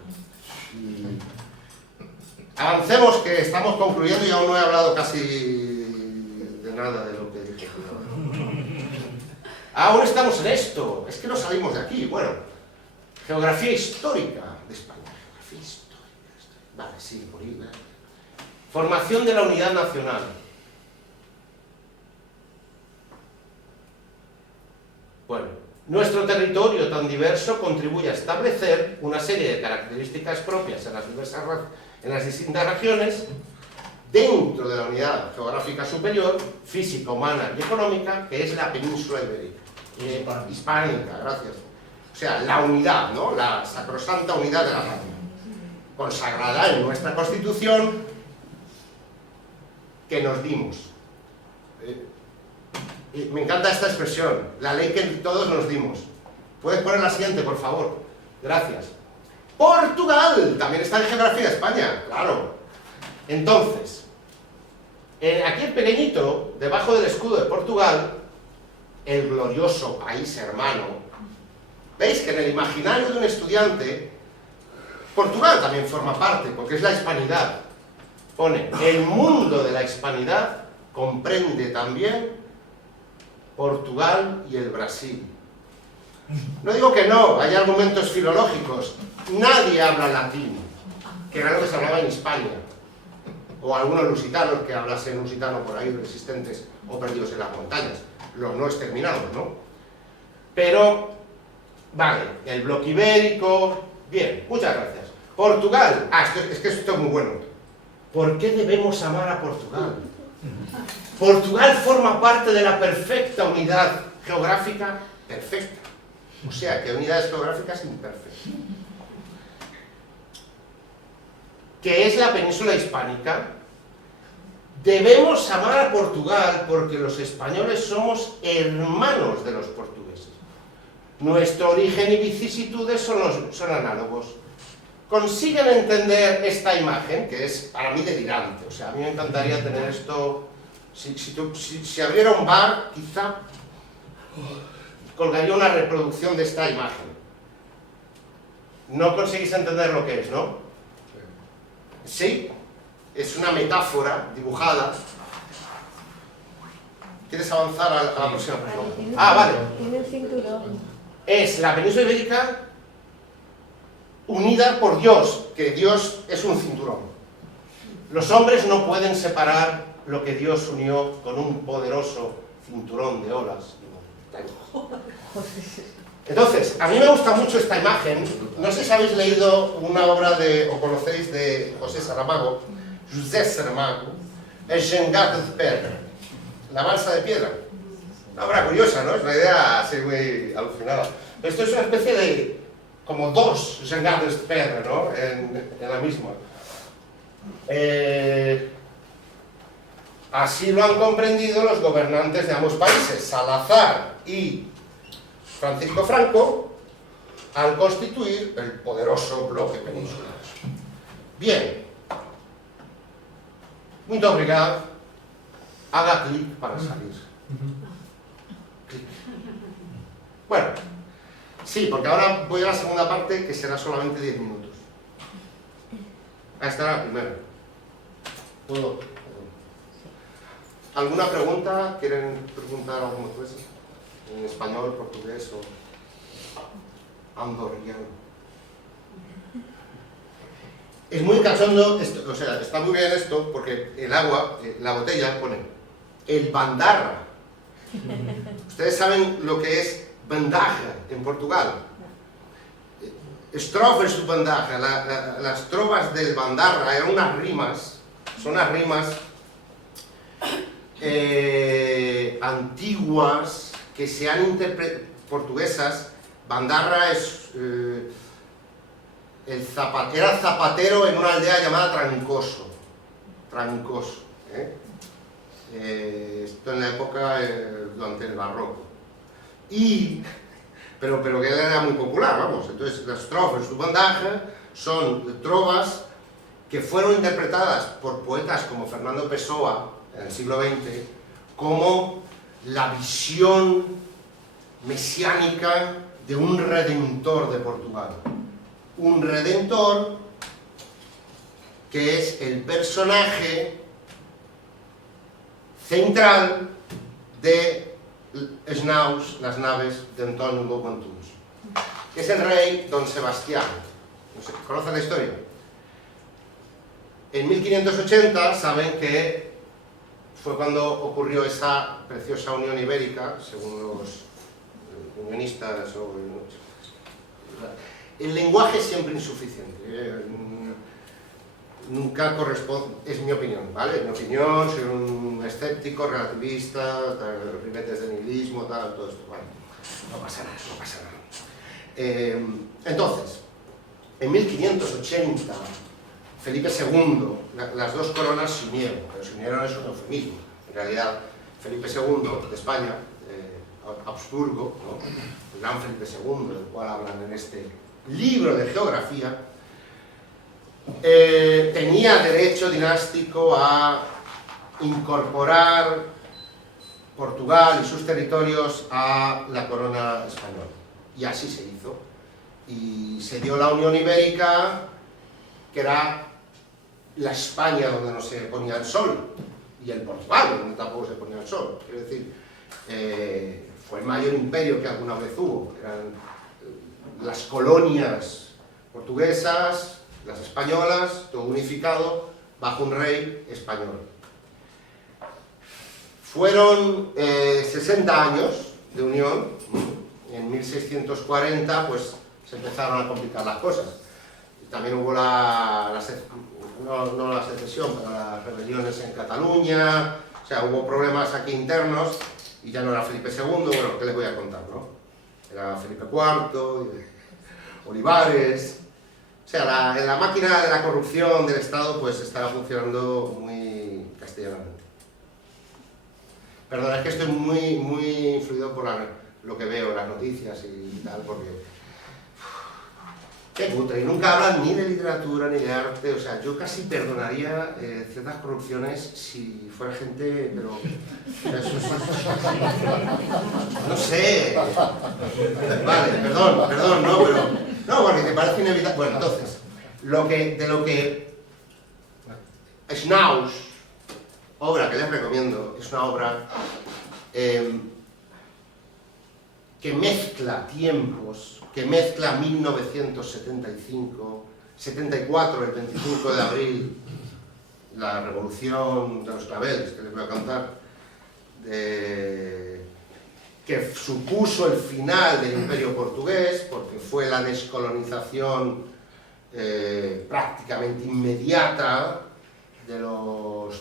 Avancemos, que estamos concluyendo y aún no he hablado casi de nada de lo que dije. Aún estamos en esto, es que no salimos de aquí. Bueno, geografía histórica de España. Geografía histórica. Vale, sí, por ahí. Formación de la unidad nacional. Bueno, nuestro territorio tan diverso contribuye a establecer una serie de características propias en las distintas regiones dentro de la unidad geográfica superior, física, humana y económica, que es la península ibérica. Hispánica, gracias. O sea, la unidad, ¿no? La sacrosanta unidad de la patria, consagrada en nuestra Constitución que nos dimos. Y me encanta esta expresión, la ley que todos nos dimos. ¿Puedes poner la siguiente, por favor? Gracias. Portugal, también está en geografía de España, claro. Entonces, aquí en pequeñito, debajo del escudo de Portugal, el glorioso país hermano, veis que en el imaginario de un estudiante, Portugal también forma parte, porque es la hispanidad. Pone, el mundo de la hispanidad comprende también Portugal y el Brasil. No digo que no, hay argumentos filológicos. Nadie habla latín, que era lo que se hablaba en Hispania. O algunos lusitanos que hablasen lusitano por ahí, resistentes o perdidos en las montañas. Los no exterminados, ¿no? Pero, vale, el bloque ibérico... Bien, muchas gracias. Portugal. Es que esto es muy bueno. ¿Por qué debemos amar a Portugal? Portugal forma parte de la perfecta unidad geográfica perfecta. O sea, que unidades geográficas imperfectas. ¿Qué es la península hispánica? Debemos amar a Portugal porque los españoles somos hermanos de los portugueses. Nuestro origen y vicisitudes son análogos. ¿Consiguen entender esta imagen? Que es para mí delirante. O sea, a mí me encantaría tener esto... Si abriera un bar, quizá colgaría una reproducción de esta imagen. No conseguís entender lo que es, ¿no? Sí, es una metáfora dibujada. ¿Quieres avanzar a la próxima pregunta? Ah, vale. Tiene un cinturón. Es la península ibérica unida por Dios, que Dios es un cinturón. Los hombres no pueden separar lo que Dios unió con un poderoso cinturón de olas. Entonces, a mí me gusta mucho esta imagen. No sé si habéis leído una obra o conocéis de José Saramago, El Jangada de Pedra, la balsa de piedra. Una obra curiosa, ¿no? Es una idea así muy alucinada. Pero esto es una especie de, como dos Jangades de Pedra, ¿no? En la misma. Así lo han comprendido los gobernantes de ambos países, Salazar y Francisco Franco, al constituir el poderoso bloque peninsular. Bien. Muito obrigado. Haga clic para salir. Clic. Bueno, sí, porque ahora voy a la segunda parte, que será solamente 10 minutos. Ahí está la primera. ¿Puedo? ¿Alguna pregunta? ¿Quieren preguntar alguna cosa? En español, portugués o andorriano. Es muy cachondo esto, o sea, está muy bien esto, porque el agua, la botella pone el bandarra. Ustedes saben lo que es bandarra en Portugal. Estrofas de bandarra, las trovas del bandarra eran unas rimas, son unas rimas antiguas que se han interpretado, portuguesas. Bandarra es era zapatero en una aldea llamada Trancoso. Trancoso, esto en la época durante el barroco. Pero que él era muy popular, vamos. Entonces las trofas de bandarra son trovas que fueron interpretadas por poetas como Fernando Pessoa en el siglo XX como la visión mesiánica de un redentor de Portugal. Un redentor que es el personaje central de las naves de Antonio Lobo Antunes, que es el rey Don Sebastián. No sé, ¿conocen la historia? En 1580 saben que fue cuando ocurrió esa preciosa unión ibérica, según los unionistas. El lenguaje es siempre insuficiente. Nunca corresponde, es mi opinión, ¿vale? Mi opinión, soy un escéptico, relativista, ribetes de nihilismo, todo esto, ¿vale? No pasa nada, no pasa nada. Entonces, en 1580, Felipe II, las dos coronas se unieron, pero se unieron es un eufemismo. En realidad, Felipe II de España, Habsburgo, ¿no? El gran Felipe II, del cual hablan en este libro de geografía, tenía derecho dinástico a incorporar Portugal y sus territorios a la corona española. Y así se hizo. Y se dio la Unión Ibérica, que era la España donde no se ponía el sol, y el Portugal donde tampoco se ponía el sol. Quiero decir, fue el mayor imperio que alguna vez hubo. Eran las colonias portuguesas, las españolas, todo unificado bajo un rey español. Fueron 60 años de unión. En 1640 pues se empezaron a complicar las cosas. También hubo no la secesión, pero las rebeliones en Cataluña. O sea, hubo problemas aquí internos y ya no era Felipe II. Bueno, ¿qué les voy a contar, no? Era Felipe IV, Olivares. O sea, la máquina de la corrupción del Estado pues estaba funcionando muy castellanamente. Perdón, es que estoy muy influido por lo que veo en las noticias y tal, porque... Qué cutre, y nunca hablan ni de literatura ni de arte. O sea, yo casi perdonaría ciertas corrupciones si fuera gente, pero... No sé... Vale, perdón, no, pero... No, porque te parece inevitable... Bueno, entonces, de lo que Schnauz, obra que les recomiendo, es una obra que mezcla tiempos, que mezcla 1975, 74, el 25 de abril, la revolución de los claveles, que les voy a contar, que supuso el final del Imperio Portugués, porque fue la descolonización prácticamente inmediata de lo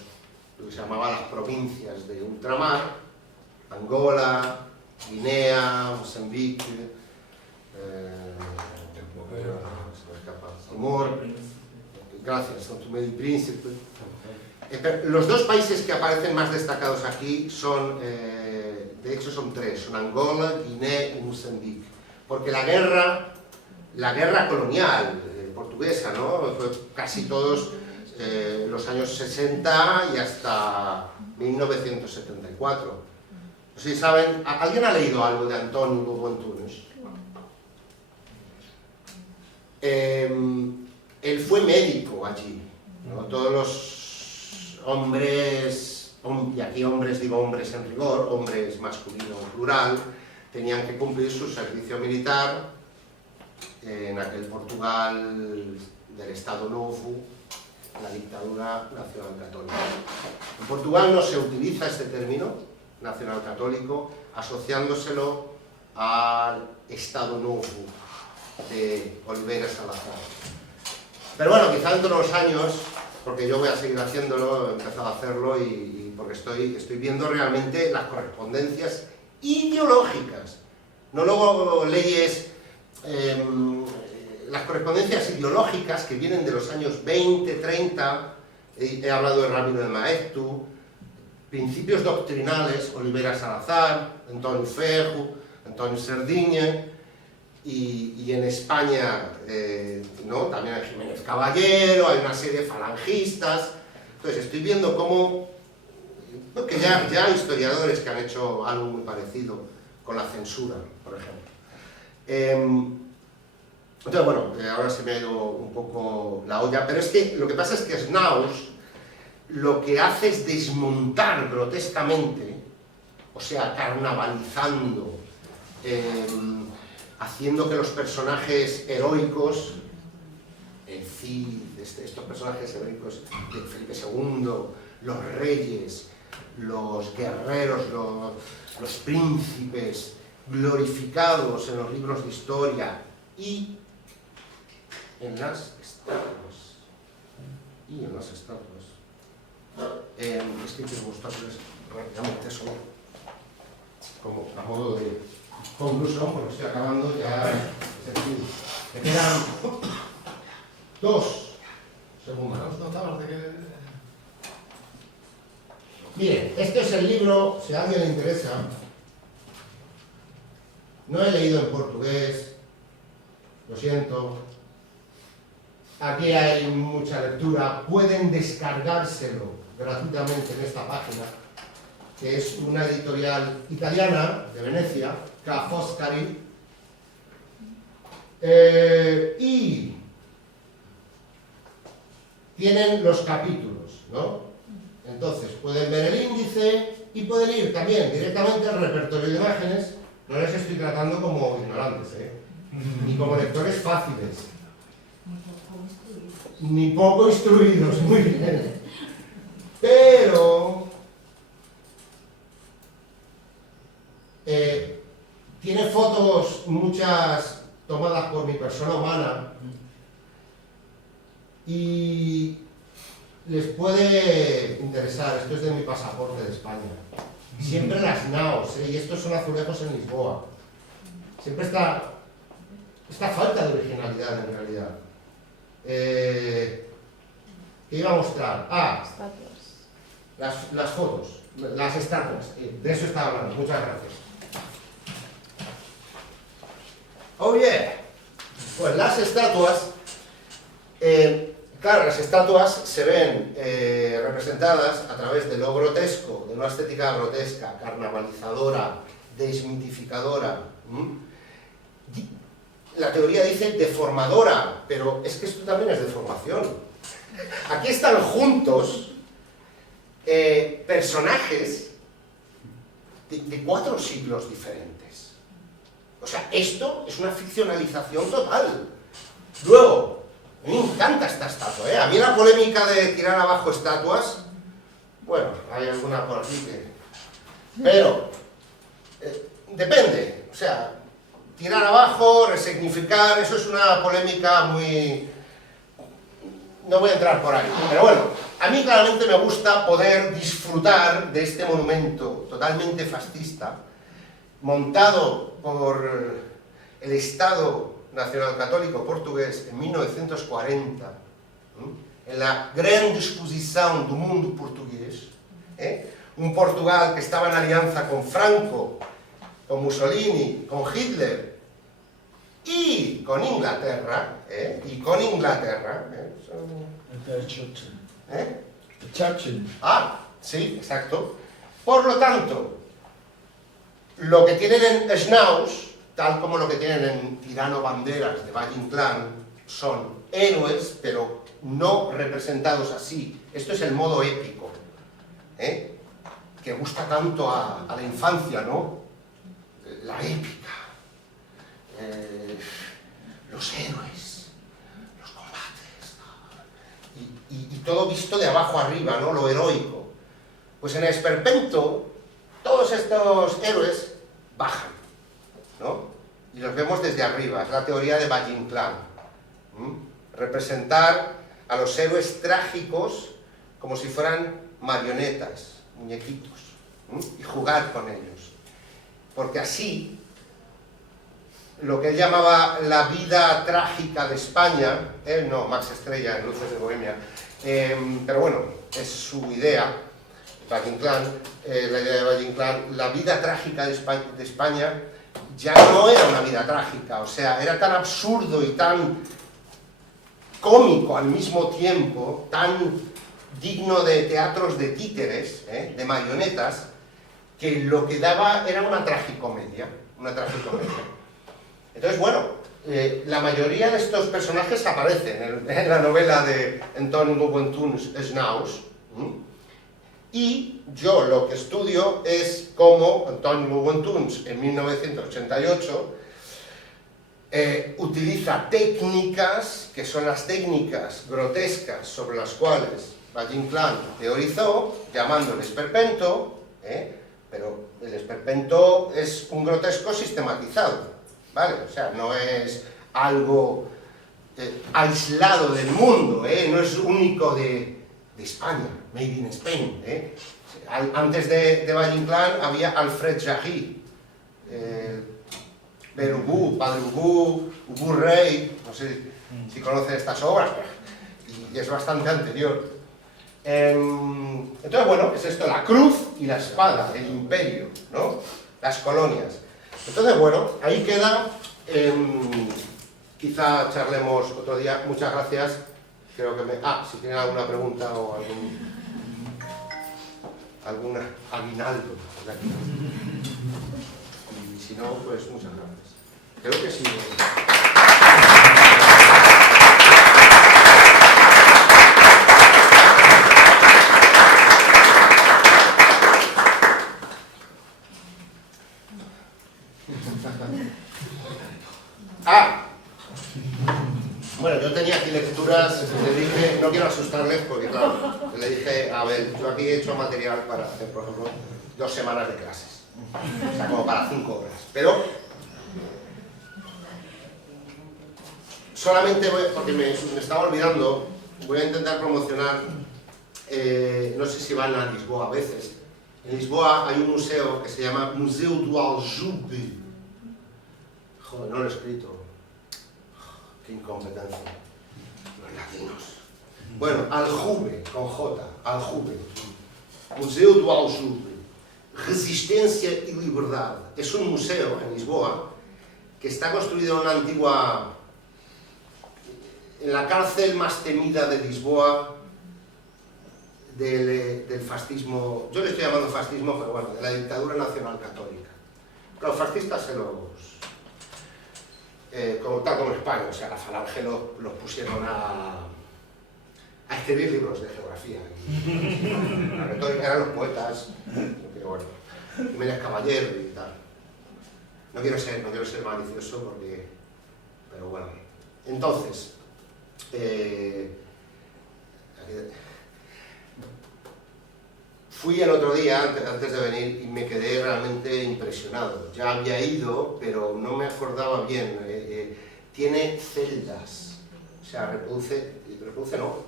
que se llamaban las provincias de ultramar, Angola, Guinea, Mozambique, Timor, gracias, São Tomé y Príncipe. Los dos países que aparecen más destacados aquí son, de hecho son tres, son Angola, Guinea y Mozambique, porque la guerra colonial portuguesa, ¿no? Fue casi todos los años 60 y hasta 1974. No sé si saben, ¿alguien ha leído algo de António Lobo Antunes? Él fue médico allí, ¿no? Todos los hombres, y aquí hombres digo hombres en rigor, hombres masculino plural, tenían que cumplir su servicio militar en aquel Portugal del Estado Novo, la dictadura nacional católica. En Portugal no se utiliza este término, nacional católico, asociándoselo al Estado Novo de Oliveira Salazar. Pero bueno, quizá dentro de unos años, porque yo voy a seguir haciéndolo, he empezado a hacerlo y porque estoy viendo realmente las correspondencias ideológicas, no luego leyes, las correspondencias ideológicas que vienen de los años 20, 30, he hablado de Ramiro de Maeztu, principios doctrinales, Oliveira Salazar, António Ferro, António Sardinha, y en España, ¿no? También hay Jiménez Caballero, hay una serie de falangistas. Entonces estoy viendo cómo, que ya hay historiadores que han hecho algo muy parecido con la censura, por ejemplo. Entonces, bueno, ahora se me ha ido un poco la olla, pero es que lo que pasa es que Schnauz lo que hace es desmontar grotescamente, o sea, carnavalizando, haciendo que los personajes heroicos, el Cid, estos personajes heroicos de Felipe II, los reyes, los guerreros, los príncipes, glorificados en los libros de historia y en las estatuas. Es que quiero mostrarles rápidamente eso, como a modo de conclusión, porque estoy acabando ya. Es decir, me quedan 2 segundos. ¿Os notabas de que Bien, este es el libro, si a alguien le interesa. No he leído en portugués, lo siento. Aquí hay mucha lectura. Pueden descargárselo gratuitamente en esta página, que es una editorial italiana de Venecia, Ca' Foscari. Y tienen los capítulos, ¿no? Entonces pueden ver el índice y pueden ir también directamente al repertorio de imágenes. No les estoy tratando como ignorantes, ni como lectores fáciles, ni poco instruidos, muy bien. Pero tiene fotos, muchas tomadas por mi persona humana, y les puede interesar. Esto es de mi pasaporte de España. Siempre las naos, y estos son azulejos en Lisboa. Siempre esta falta de originalidad en realidad. ¿Qué iba a mostrar? Las fotos, las estatuas. De eso estaba hablando. Muchas gracias. Oh yeah. Pues las estatuas, claro, las estatuas se ven representadas a través de lo grotesco, de una estética grotesca, carnavalizadora, desmitificadora. La teoría dice deformadora, pero es que esto también es deformación. Aquí están juntos personajes de 4 siglos diferentes. O sea, esto es una ficcionalización total. Luego, a mí me encanta esta estatua, A mí la polémica de tirar abajo estatuas, bueno, hay alguna por aquí que... Pero, depende, o sea, tirar abajo, resignificar, eso es una polémica muy... No voy a entrar por ahí, pero bueno, a mí claramente me gusta poder disfrutar de este monumento totalmente fascista, montado por el Estado Nacional Católico Portugués en 1940, en la Grande Exposição do Mundo Portugués, un Portugal que estaba en alianza con Franco, con Mussolini, con Hitler y con Inglaterra, Churchill. Ah, sí, exacto. Por lo tanto, lo que tienen en Schnauz, tal como lo que tienen en Tirano Banderas de Valle Inclán, son héroes, pero no representados así. Esto es el modo épico, que gusta tanto a la infancia, ¿no? La épica, los héroes, los combates, y todo visto de abajo arriba, ¿no? Lo heroico. Pues en Esperpento, todos estos héroes bajan, ¿no? Y los vemos desde arriba. Es la teoría de Valle Inclán. Representar a los héroes trágicos como si fueran marionetas, muñequitos, y jugar con ellos. Porque así, lo que él llamaba la vida trágica de España, él no, Max Estrella en Luces de Bohemia, pero bueno, es su idea, Valle Inclán, la idea de Valle Inclán, la vida trágica de España ya no era una vida trágica, o sea, era tan absurdo y tan cómico al mismo tiempo, tan digno de teatros de títeres, de marionetas, que lo que daba era una tragicomedia, Entonces, bueno, la mayoría de estos personajes aparecen en la novela de Antoni Lowentuns, Schnauz, y yo lo que estudio es cómo Antoni Lowentuns en 1988 utiliza técnicas, que son las técnicas grotescas sobre las cuales Valle Inclán teorizó, llamando el esperpento, pero el esperpento es un grotesco sistematizado, ¿vale? O sea, no es algo aislado del mundo, no es único de España, made in Spain, Antes de Valle Inclán había Alfred Jarry, Berubú, Padre Ubú, Ubú Rey, no sé si conocen estas obras, y es bastante anterior. Entonces, bueno, es esto, la cruz y la espada, el imperio, ¿no? Las colonias. Entonces, bueno, ahí queda. Quizá charlemos otro día. Muchas gracias. Creo que si tienen alguna pregunta o algún aguinaldo. Y si no, pues muchas gracias. Creo que sí. Bueno, yo tenía aquí lecturas, le dije, no quiero asustarles porque claro, le dije, a ver, yo aquí he hecho material para hacer, por ejemplo, 2 semanas de clases, o sea, como para 5 horas, pero solamente voy, porque me estaba olvidando, voy a intentar promocionar, no sé si van a Lisboa a veces. En Lisboa hay un museo que se llama Museu do Aljube. Joder, no lo he escrito. Qué incompetencia. Los latinos. Bueno, Aljube, con J, Aljube. Museu do Aljube. Resistencia y Liberdad. Es un museo en Lisboa que está construido en una antigua... en la cárcel más temida de Lisboa del fascismo, yo le estoy llamando fascismo, pero bueno, de la dictadura nacional católica. Los fascistas se los... tal como en España, o sea, la falange los pusieron a escribir libros de geografía. La retórica eran los poetas, que bueno, Jiménez Caballero y tal. No quiero ser malicioso porque... pero bueno. Entonces, fui el otro día, antes de venir, y me quedé realmente impresionado. Ya había ido, pero no me acordaba bien. Tiene celdas, o sea,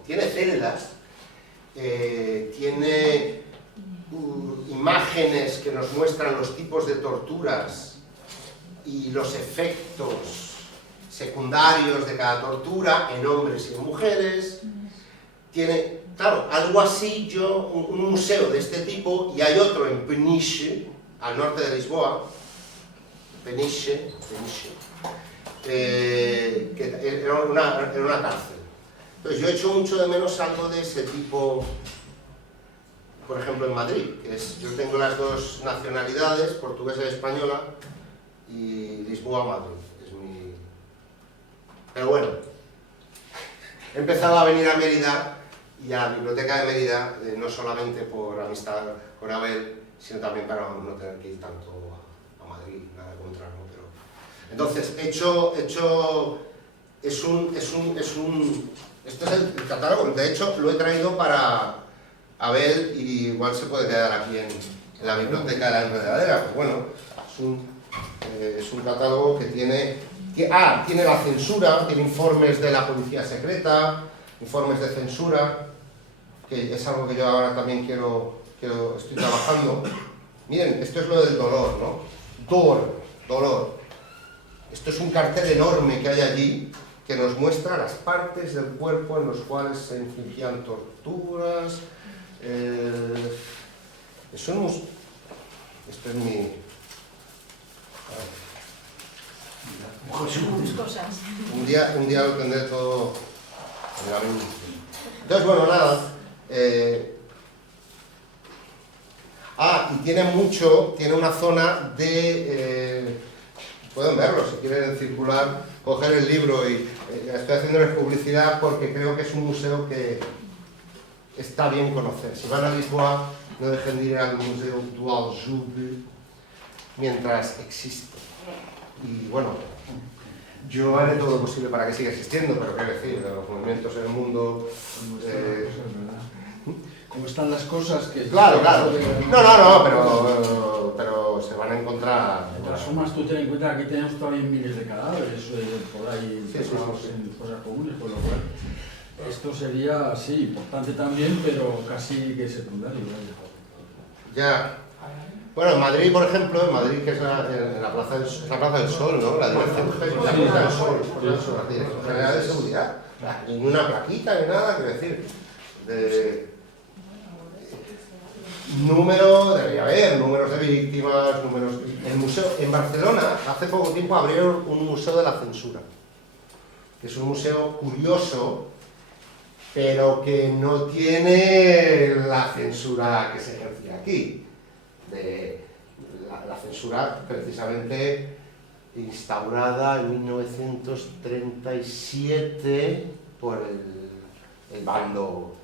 tiene celdas, tiene imágenes que nos muestran los tipos de torturas y los efectos secundarios de cada tortura en hombres y en mujeres. Tiene, claro, algo así, un museo de este tipo, y hay otro en Peniche, al norte de Lisboa, Peniche, que era una cárcel. Entonces yo echo mucho de menos algo de ese tipo, por ejemplo en Madrid, que es, yo tengo las 2 nacionalidades, portuguesa y española, y Lisboa-Madrid, es mi... Pero bueno, he empezado a venir a Mérida y a la biblioteca de Mérida, no solamente por amistad con Abel, sino también para no tener que ir tanto a Madrid, nada contra, ¿no? Pero... Entonces, este es el catálogo, de hecho lo he traído para Abel y igual se puede quedar aquí en la biblioteca de la Enredadera. Pues bueno, es un catálogo que tiene la censura, tiene informes de la policía secreta, informes de censura, que es algo que yo ahora también estoy trabajando. Miren, esto es lo del dolor, ¿no? Dolor. Esto es un cartel enorme que hay allí que nos muestra las partes del cuerpo en los cuales se infligían torturas. Esto es mi... Un día lo tendré todo en la mente. Entonces, bueno, nada. Y tiene una zona de... pueden verlo, si quieren circular, coger el libro y estoy haciéndoles publicidad porque creo que es un museo que está bien conocer. Si van a Lisboa, no dejen de ir al Museu do Aljube mientras existe. Y bueno, yo haré todo lo posible para que siga existiendo, pero qué decir, los movimientos en el mundo... Como están las cosas que... Claro. No, pero se van a encontrar... De todas formas, tú ten en cuenta que aquí tenemos todavía miles de cadáveres por ahí, sí. En cosas comunes, con lo cual esto sería, sí, importante también, pero casi que secundario. Ya. Bueno, en Madrid, por ejemplo, que es la Plaza del Sol, ¿no? La Dirección General del Sol, por eso, la Dirección General de Seguridad. Ni una plaquita ni nada, quiero decir. número, debería haber números de víctimas, números... El museo, en Barcelona, hace poco tiempo abrieron un museo de la censura, que es un museo curioso, pero que no tiene la censura que se ejercía aquí. La censura precisamente instaurada en 1937 por el bando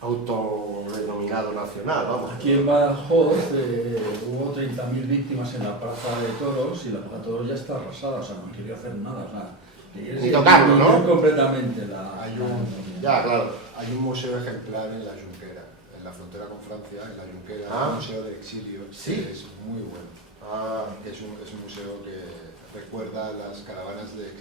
autodenominado nacional, vamos. Aquí en Badajoz hubo 30.000 víctimas en la Plaza de Toros y la Plaza de Toros ya está arrasada, o sea, no quería hacer nada, o sea, Ni tocarlo, ¿no? Completamente Ya, claro. Hay un museo ejemplar en la Junquera, en la frontera con Francia, en la Junquera, Ah. un museo del exilio, Sí. que es muy bueno. Es un museo que recuerda las caravanas de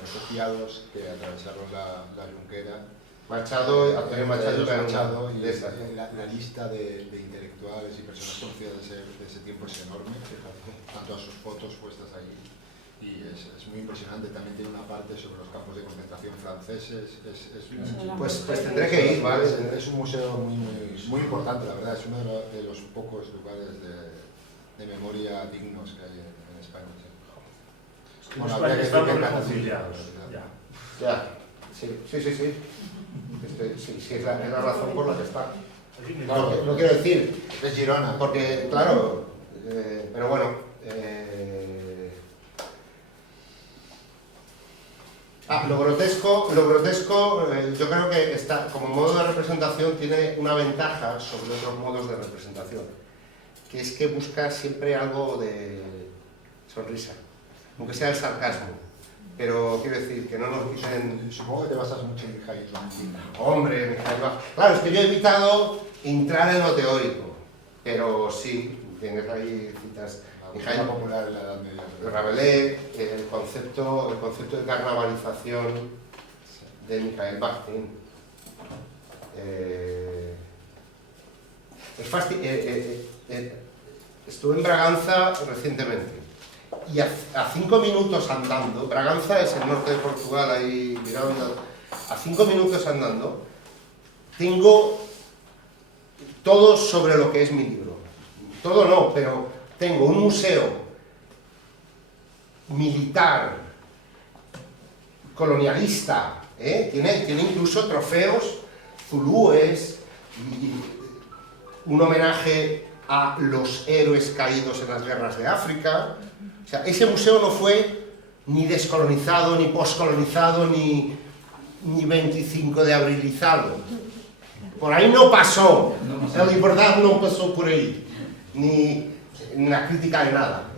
refugiados que atravesaron la Junquera. Machado, Antonio Machado, Machado, y de esa. la lista de intelectuales y personas conocidas de ese tiempo es enorme, tanto a sus fotos puestas ahí, y es muy impresionante. También tiene una parte sobre los campos de concentración franceses. Pues tendré que ir, ¿vale? Es un museo muy importante, la verdad. Es uno de los pocos lugares de memoria dignos que hay en España. Sí. En habría España que estamos decir que reconciliados. Cataluña, Ya. Ya, sí. Sí, es la razón por la que está. Claro, no quiero decir, es de Girona. porque, claro, pero bueno. Lo grotesco, yo creo que está, como modo de representación, tiene una ventaja sobre otros modos de representación, que es que busca siempre algo de sonrisa, aunque sea el sarcasmo. Pero quiero decir, que no nos dicen... Supongo que te basas mucho en Mijail Bakhtin. Hombre, Mijail Bakhtin. Claro, es que yo he evitado entrar en lo teórico, pero sí, tienes ahí citas. Mijail popular en la Edad Media. Rabelais, el concepto de carnavalización de Mijail Bakhtin. Estuve en Braganza recientemente. Y a 5 minutos andando, Braganza es el norte de Portugal, ahí Miranda, a 5 minutos andando, tengo todo sobre lo que es mi libro. Todo no, pero tengo un museo militar, colonialista, tiene incluso trofeos zulúes, y un homenaje a los héroes caídos en las guerras de África. O sea, ese museo no fue ni descolonizado, ni poscolonizado, ni 25 de abrilizado. Por ahí no pasó. La libertad no pasó por ahí. Ni la crítica de nada.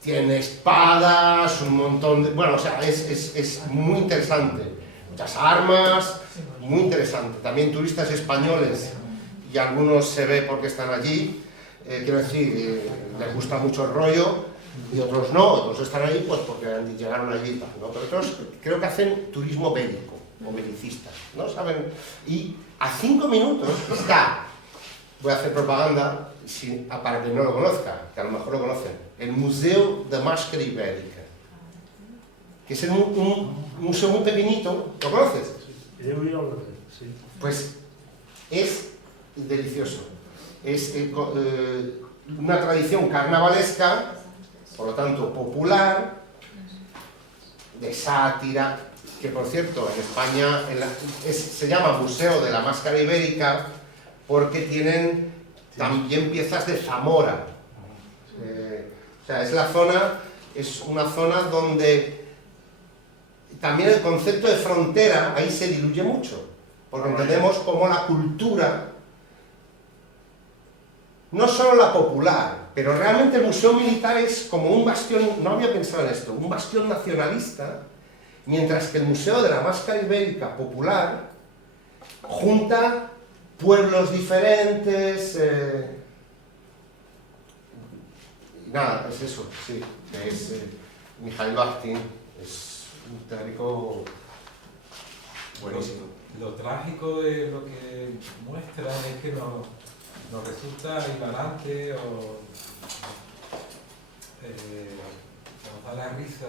Tiene espadas, un montón de... Bueno, o sea, es muy interesante. Muchas armas, muy interesante. También turistas españoles, y algunos se ve porque están allí. Quiero decir, les gusta mucho el rollo, y otros no, otros están ahí pues porque llegaron allí, ¿no? Pero otros creo que hacen turismo bélico o belicista, ¿no? ¿Saben? Y a 5 minutos está, voy a hacer propaganda para quien no lo conozca, que a lo mejor lo conocen, el Museo de Máscara Ibérica, que es un museo muy pequeñito. ¿Lo conoces? He oído hablar de él, sí. Pues es delicioso. Es una tradición carnavalesca, por lo tanto popular, de sátira, que por cierto en España se llama Museo de la Máscara Ibérica porque tienen también piezas de Zamora. O sea, es una zona donde también el concepto de frontera ahí se diluye mucho, porque entendemos como la cultura, no solo la popular, pero realmente el Museo Militar es como un bastión, no había pensado en esto, un bastión nacionalista, mientras que el Museo de la Máscara Ibérica popular junta pueblos diferentes, y nada, es eso, sí, es Mijail Bakhtin, es un teórico buenísimo. Lo trágico de lo que muestra es que nos resulta hilarante o nos da la risa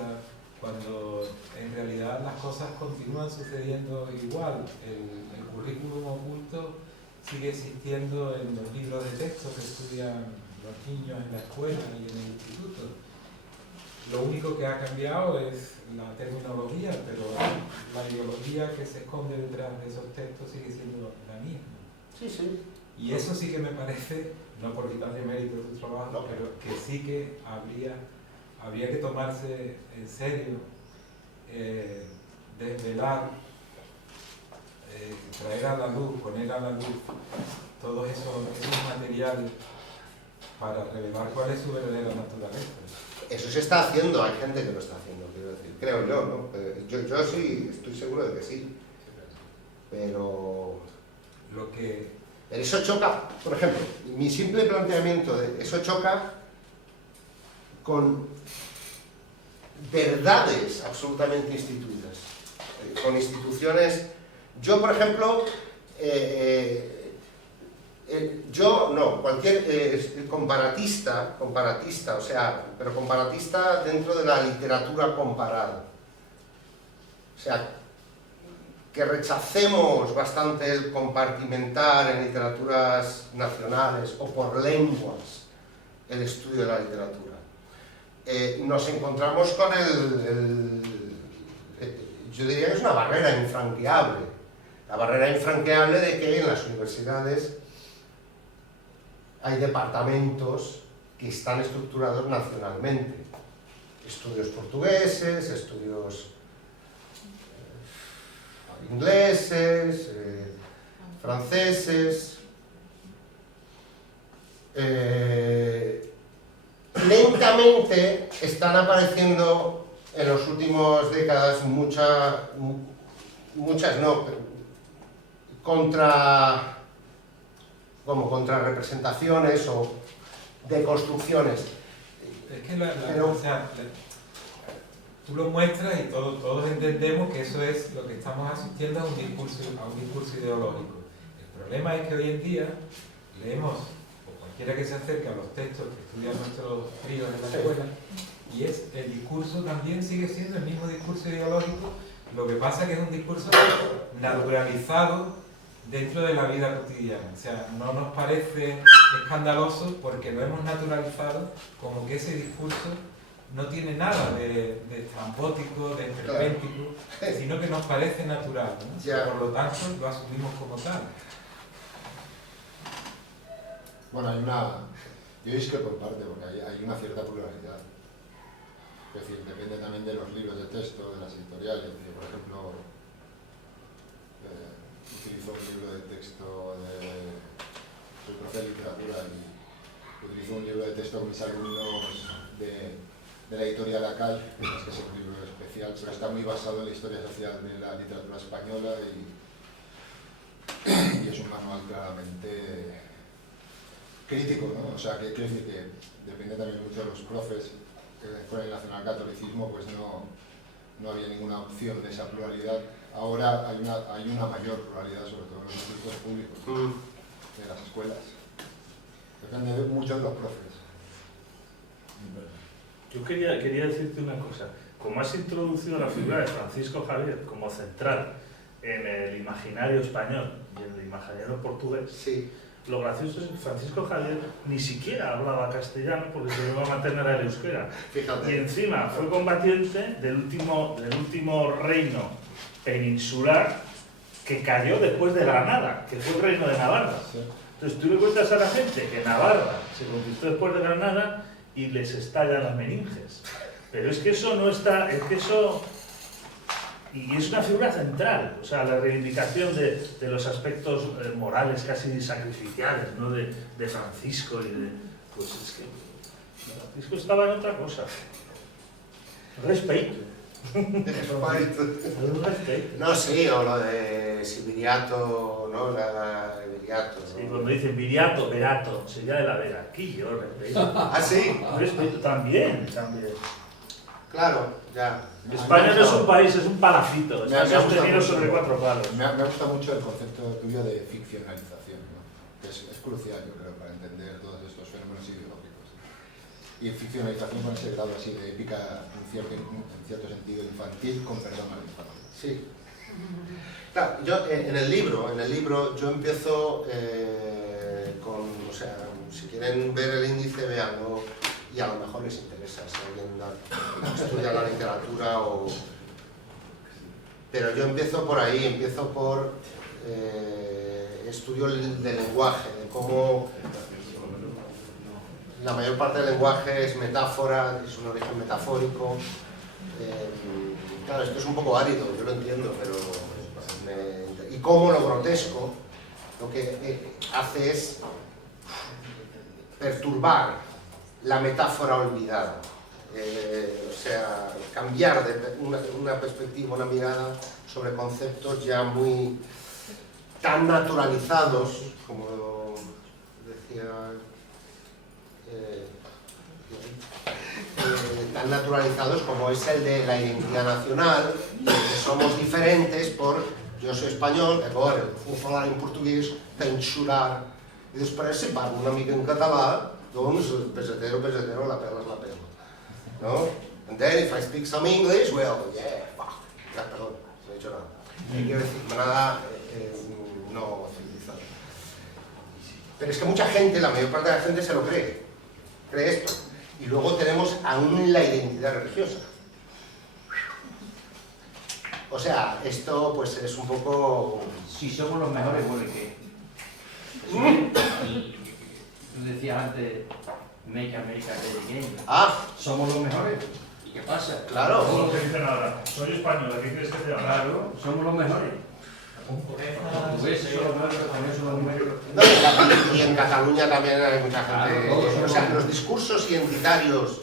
cuando en realidad las cosas continúan sucediendo igual. El currículum oculto sigue existiendo en los libros de texto que estudian los niños en la escuela y en el instituto. Lo único que ha cambiado es la terminología, pero la ideología que se esconde detrás de esos textos sigue siendo la misma. Sí, sí. Y eso sí que me parece, no por quitarle mérito a su trabajo, No. pero que sí que habría que tomarse en serio, desvelar, traer a la luz, poner a la luz todos esos materiales para revelar cuál es su verdadera naturaleza. Eso se está haciendo, hay gente que lo está haciendo, quiero decir, creo yo, ¿no? Yo sí, estoy seguro de que sí. Pero Lo que eso choca, por ejemplo, mi simple planteamiento de eso choca con verdades absolutamente instituidas, con instituciones. Yo, por ejemplo, cualquier comparatista, o sea, pero comparatista dentro de la literatura comparada. O sea, que rechacemos bastante el compartimentar en literaturas nacionales o por lenguas el estudio de la literatura. Nos encontramos con yo diría que es una barrera infranqueable. La barrera infranqueable de que en las universidades hay departamentos que están estructurados nacionalmente. Estudios portugueses, estudios ingleses, franceses. Lentamente están apareciendo en las últimas décadas muchas no, contrarrepresentaciones o deconstrucciones. es que Pero- o sea, tú lo muestras y todos entendemos que eso es lo que estamos asistiendo a un discurso ideológico. El problema es que hoy en día leemos, o cualquiera que se acerque a los textos que estudian nuestros críos en la escuela, y el discurso también sigue siendo el mismo discurso ideológico, lo que pasa que es un discurso naturalizado dentro de la vida cotidiana. O sea, no nos parece escandaloso porque lo hemos naturalizado como que ese discurso no tiene nada de estrambótico, de esperpéntico, sino que nos parece natural, ¿no? Ya. Por lo tanto, lo asumimos como tal. Bueno, yo discrepo por parte, porque hay una cierta pluralidad. Es decir, depende también de los libros de texto, de las editoriales. Yo, por ejemplo, utilizo un libro de texto soy profe de literatura y utilizo un libro de texto con mis alumnos de la editorial Acay, que es un libro especial, pero está muy basado en la historia social de la literatura española y es un manual claramente crítico, ¿no? O sea, que quiero decir que depende también mucho de los profes. Con el nacionalcatolicismo pues no había ninguna opción de esa pluralidad. Ahora hay una mayor pluralidad, sobre todo en los institutos públicos de las escuelas. Depende mucho de los profes. Yo quería decirte una cosa. Como has introducido la figura de Francisco Javier como central en el imaginario español y en el imaginario portugués, Sí. lo gracioso es que Francisco Javier ni siquiera hablaba castellano porque su lengua materna era el euskera. Fíjate. Y encima fue combatiente del último reino peninsular que cayó después de Granada, que fue el reino de Navarra. Entonces tú le cuentas a la gente que Navarra se conquistó después de Granada y les estallan las meninges. Pero es que eso no está, es que eso... Y es una figura central, o sea, la reivindicación de los aspectos morales casi sacrificiales, ¿no? de Francisco y de... Pues es que Francisco estaba en otra cosa. Respeto. Respeto. No, sí, o lo de Sibiriato, ¿no? Viriato, ¿no? Sí, cuando dicen Viriato, Verato, sería de la Vera. Aquí yo respeto. Ah, sí, Respeto también. claro, ya. España no es un país, es un palacito. Está Me ha gustado sostenido mucho. sobre 4 palos. Me ha gustado mucho el concepto tuyo de ficcionalización, ¿no? Que es crucial, yo creo, para entender todos estos fenómenos ideológicos. y ficcionalización con ese grado así de épica en cierto sentido infantil, con perdón al infantil. Sí. Claro, yo en el libro yo empiezo con, o sea, si quieren ver el índice, véanlo, y a lo mejor les interesa si alguien estudia la literatura o... Pero yo empiezo por ahí, empiezo por estudio del lenguaje, de cómo la mayor parte del lenguaje es metáfora, es un origen metafórico. Claro, esto es un poco árido, yo lo entiendo, pero... y cómo lo grotesco lo que hace es perturbar la metáfora olvidada. O sea, cambiar de una perspectiva, una mirada sobre conceptos ya muy tan naturalizados, como decía, tan naturalizados como es el de la identidad nacional, que somos diferentes por yo soy español, agora vou falar em português, tenho de chorar, e després si parlo una mica en català, doncs pesetero, pesetero, la pela és la pela. No? And then if I speak some English, well, yeah, fuck. Ya, perdón, no he dicho nada. Quiero decir, nada no civilizado. Pero es que mucha gente, la mayor parte de la gente se lo cree esto. Y luego tenemos aún la identidad religiosa. O sea, esto pues es un poco... Si somos los mejores, bueno, ¿qué? Tú decías antes, Make America Great Again. Ah, Somos los mejores. ¿Y qué pasa? claro. Todo lo que dicen ahora. Soy español, ¿qué quieres que te haga? Claro, somos los mejores. Portugueses son los mejores, también son los mejores. No, y en Cataluña también hay mucha gente... Claro, todos O sea, somos- los discursos identitarios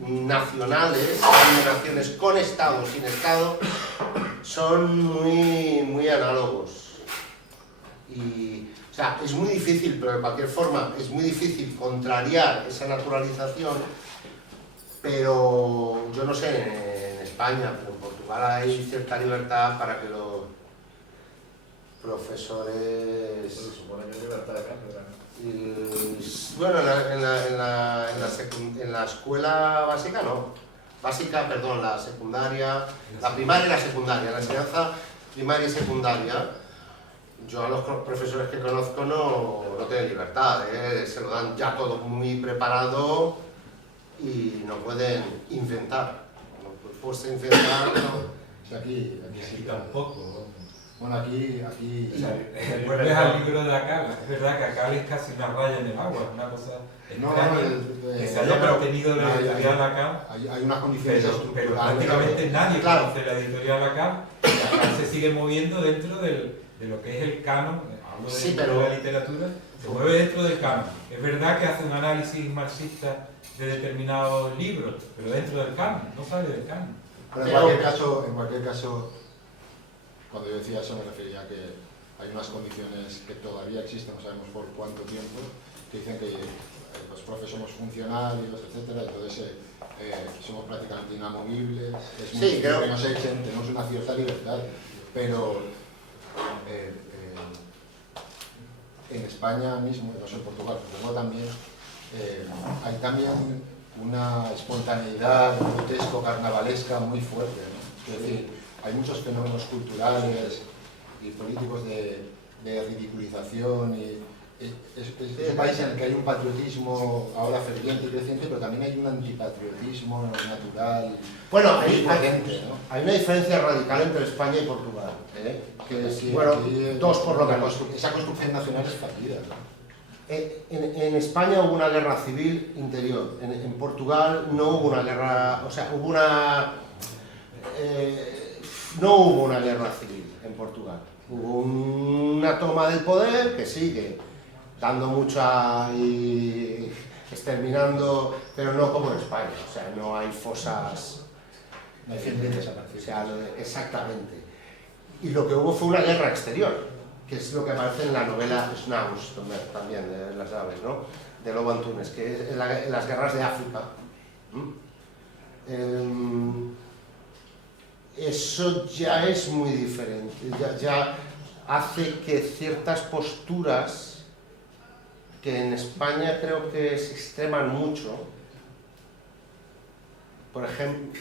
nacionales, de naciones con Estado, sin Estado, son muy análogos. Y, o sea, es muy difícil, pero de cualquier forma, es muy difícil contrariar esa naturalización, pero yo no sé, en España, pero en Portugal hay cierta libertad para que los profesores... Se supone que es libertad de cátedra, ¿no? Bueno, en la escuela básica no. Básica, perdón, la secundaria, la primaria y la secundaria, la enseñanza primaria y secundaria, yo a los profesores que conozco no tienen libertad, se lo dan ya todo muy preparado y no pueden inventar. No puedes inventar, no. O sea, aquí sí Aquí tampoco. Bueno, aquí Vuelves al libro de Akal, es verdad que Akal es casi una raya en el agua, es una cosa extraña que se haya mantenido la editorial Akal, hay unas condiciones pero estructurales. prácticamente nadie Claro. conoce la editorial Akal, y Akal se sigue moviendo dentro de lo que es el canon, hablo Sí, de pero- la literatura, se mueve dentro del canon. Es verdad que hace un análisis marxista de determinados libros, pero dentro del canon, no sale del canon. Pero en cualquier caso, cuando yo decía eso me refería a que hay unas condiciones que todavía existen, no sabemos por cuánto tiempo, que dicen que los profes somos funcionarios, etcétera, entonces somos prácticamente inamovibles, es muy Sí, difícil creo- que nos echen, tenemos una cierta libertad, pero en España mismo, no sé en Portugal, pero también, hay también una espontaneidad grotesco, carnavalesca muy fuerte, ¿no? Es decir, hay muchos fenómenos culturales y políticos de ridiculización y es un país en el que hay un patriotismo ahora ferviente y creciente, pero también hay un antipatriotismo natural, Bueno, muy hay potente, ¿no? una diferencia radical entre España y Portugal. Que Sí, bueno, aquí, dos por lo la menos. esa construcción nacional es fallida, ¿no? En España hubo una guerra civil interior. En Portugal no hubo una guerra, o sea, hubo una... no hubo una guerra civil en Portugal. Hubo una toma del poder que sigue dando mucha y exterminando, pero no como en España. O sea, no hay fosas... No hay gente desaparecida. O sea, exactamente. Y lo que hubo fue una guerra exterior, que es lo que aparece en la novela Snaus, también, de las aves, ¿no? De Lobo Antunes, que es en las guerras de África. Eso ya es muy diferente, ya hace que ciertas posturas que en España creo que se extreman mucho, por ejemplo...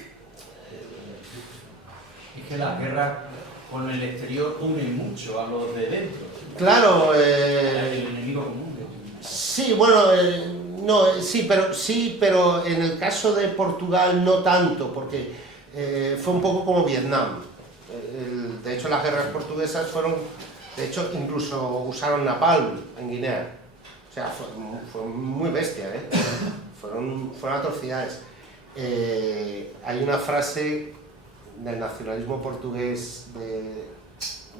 Es que la guerra con el exterior une mucho a los de dentro. Claro, El enemigo común. sí, bueno, no, sí, pero en el caso de Portugal no tanto, porque fue un poco como Vietnam. De hecho, las guerras portuguesas fueron, de hecho, incluso usaron napalm en Guinea. O sea, fue muy bestia, ¿eh? Fueron atrocidades. Hay una frase del nacionalismo portugués de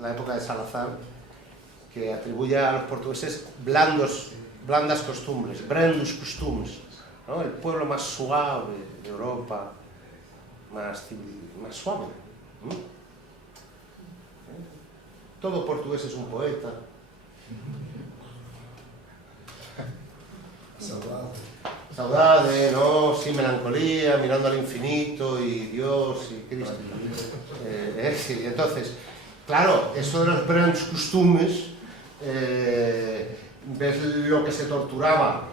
la época de Salazar que atribuye a los portugueses blandas costumbres, brandos costumes, ¿no? El pueblo más suave de Europa, más suave. Todo portugués es un poeta. Saudade, ¿no? Sí, melancolía, mirando al infinito y Dios y Cristo. Sí, entonces, claro, eso de los brandos costumes, ves lo que se torturaba,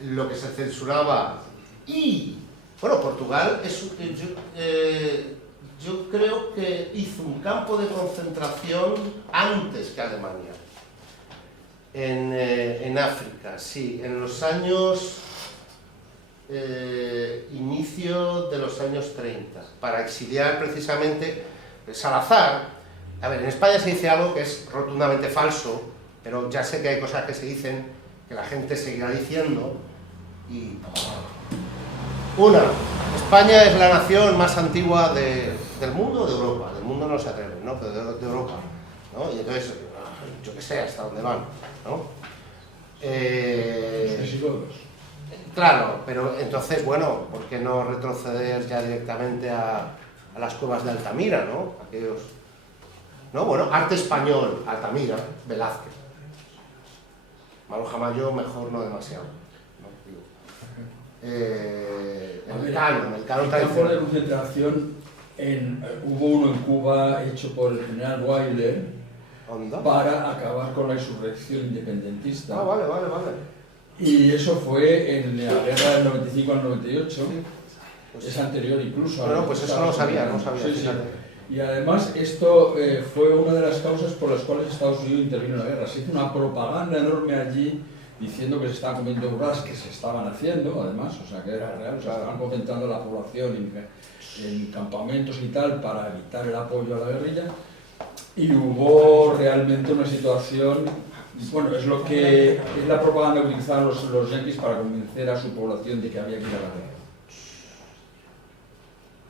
lo que se censuraba y, bueno, Portugal yo creo que hizo un campo de concentración antes que Alemania en África, sí, en los años inicio de los años 30, para exiliar precisamente Salazar. A ver, en España se dice algo que es rotundamente falso, pero ya sé que hay cosas que se dicen que la gente seguirá diciendo. Y una, España es la nación más antigua del mundo o de Europa. Del mundo no se atreven, ¿no? Pero de Europa, ¿no? Y entonces, yo qué sé, hasta dónde van, ¿no? Claro, pero entonces, bueno, ¿por qué no retroceder ya directamente a las cuevas de Altamira, ¿no? Aquellos... No, bueno, arte español, Altamira, Velázquez. Maruja Mayo, mejor no demasiado, ¿no? En el canon campos de concentración hubo uno en Cuba hecho por el general Wilder para acabar con la insurrección independentista. Ah, vale. Y eso fue en la guerra del 95 al 98, pues es anterior incluso. Bueno, pues eso no lo sabía, sí, sí. Y además esto fue una de las causas por las cuales Estados Unidos intervino en la guerra. Se hizo una propaganda enorme allí diciendo que se estaban comiendo burradas, que se estaban haciendo además, o sea que era real, o sea, estaban concentrando la población en campamentos y tal para evitar el apoyo a la guerrilla. Y hubo realmente una situación, bueno, es la propaganda que utilizaban los yanquis para convencer a su población de que había que ir a la guerra.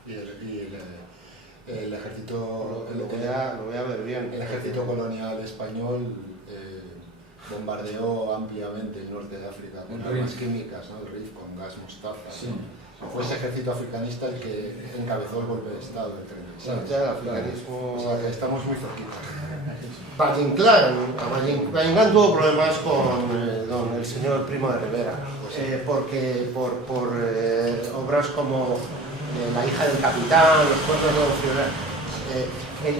Y el ejército... Lo voy a ver bien. El ejército colonial español bombardeó ampliamente el norte de África con armas químicas, ¿no? El RIF con gas mostaza. Sí. ¿No? Fue ese ejército africanista el que encabezó el golpe de Estado del 36. Ya el africanismo... O sea que estamos muy cerquita. Valle Inclán tuvo problemas con el señor Primo de Rivera, porque por obras como La hija del capitán, Los cuernos de Don Fiorella.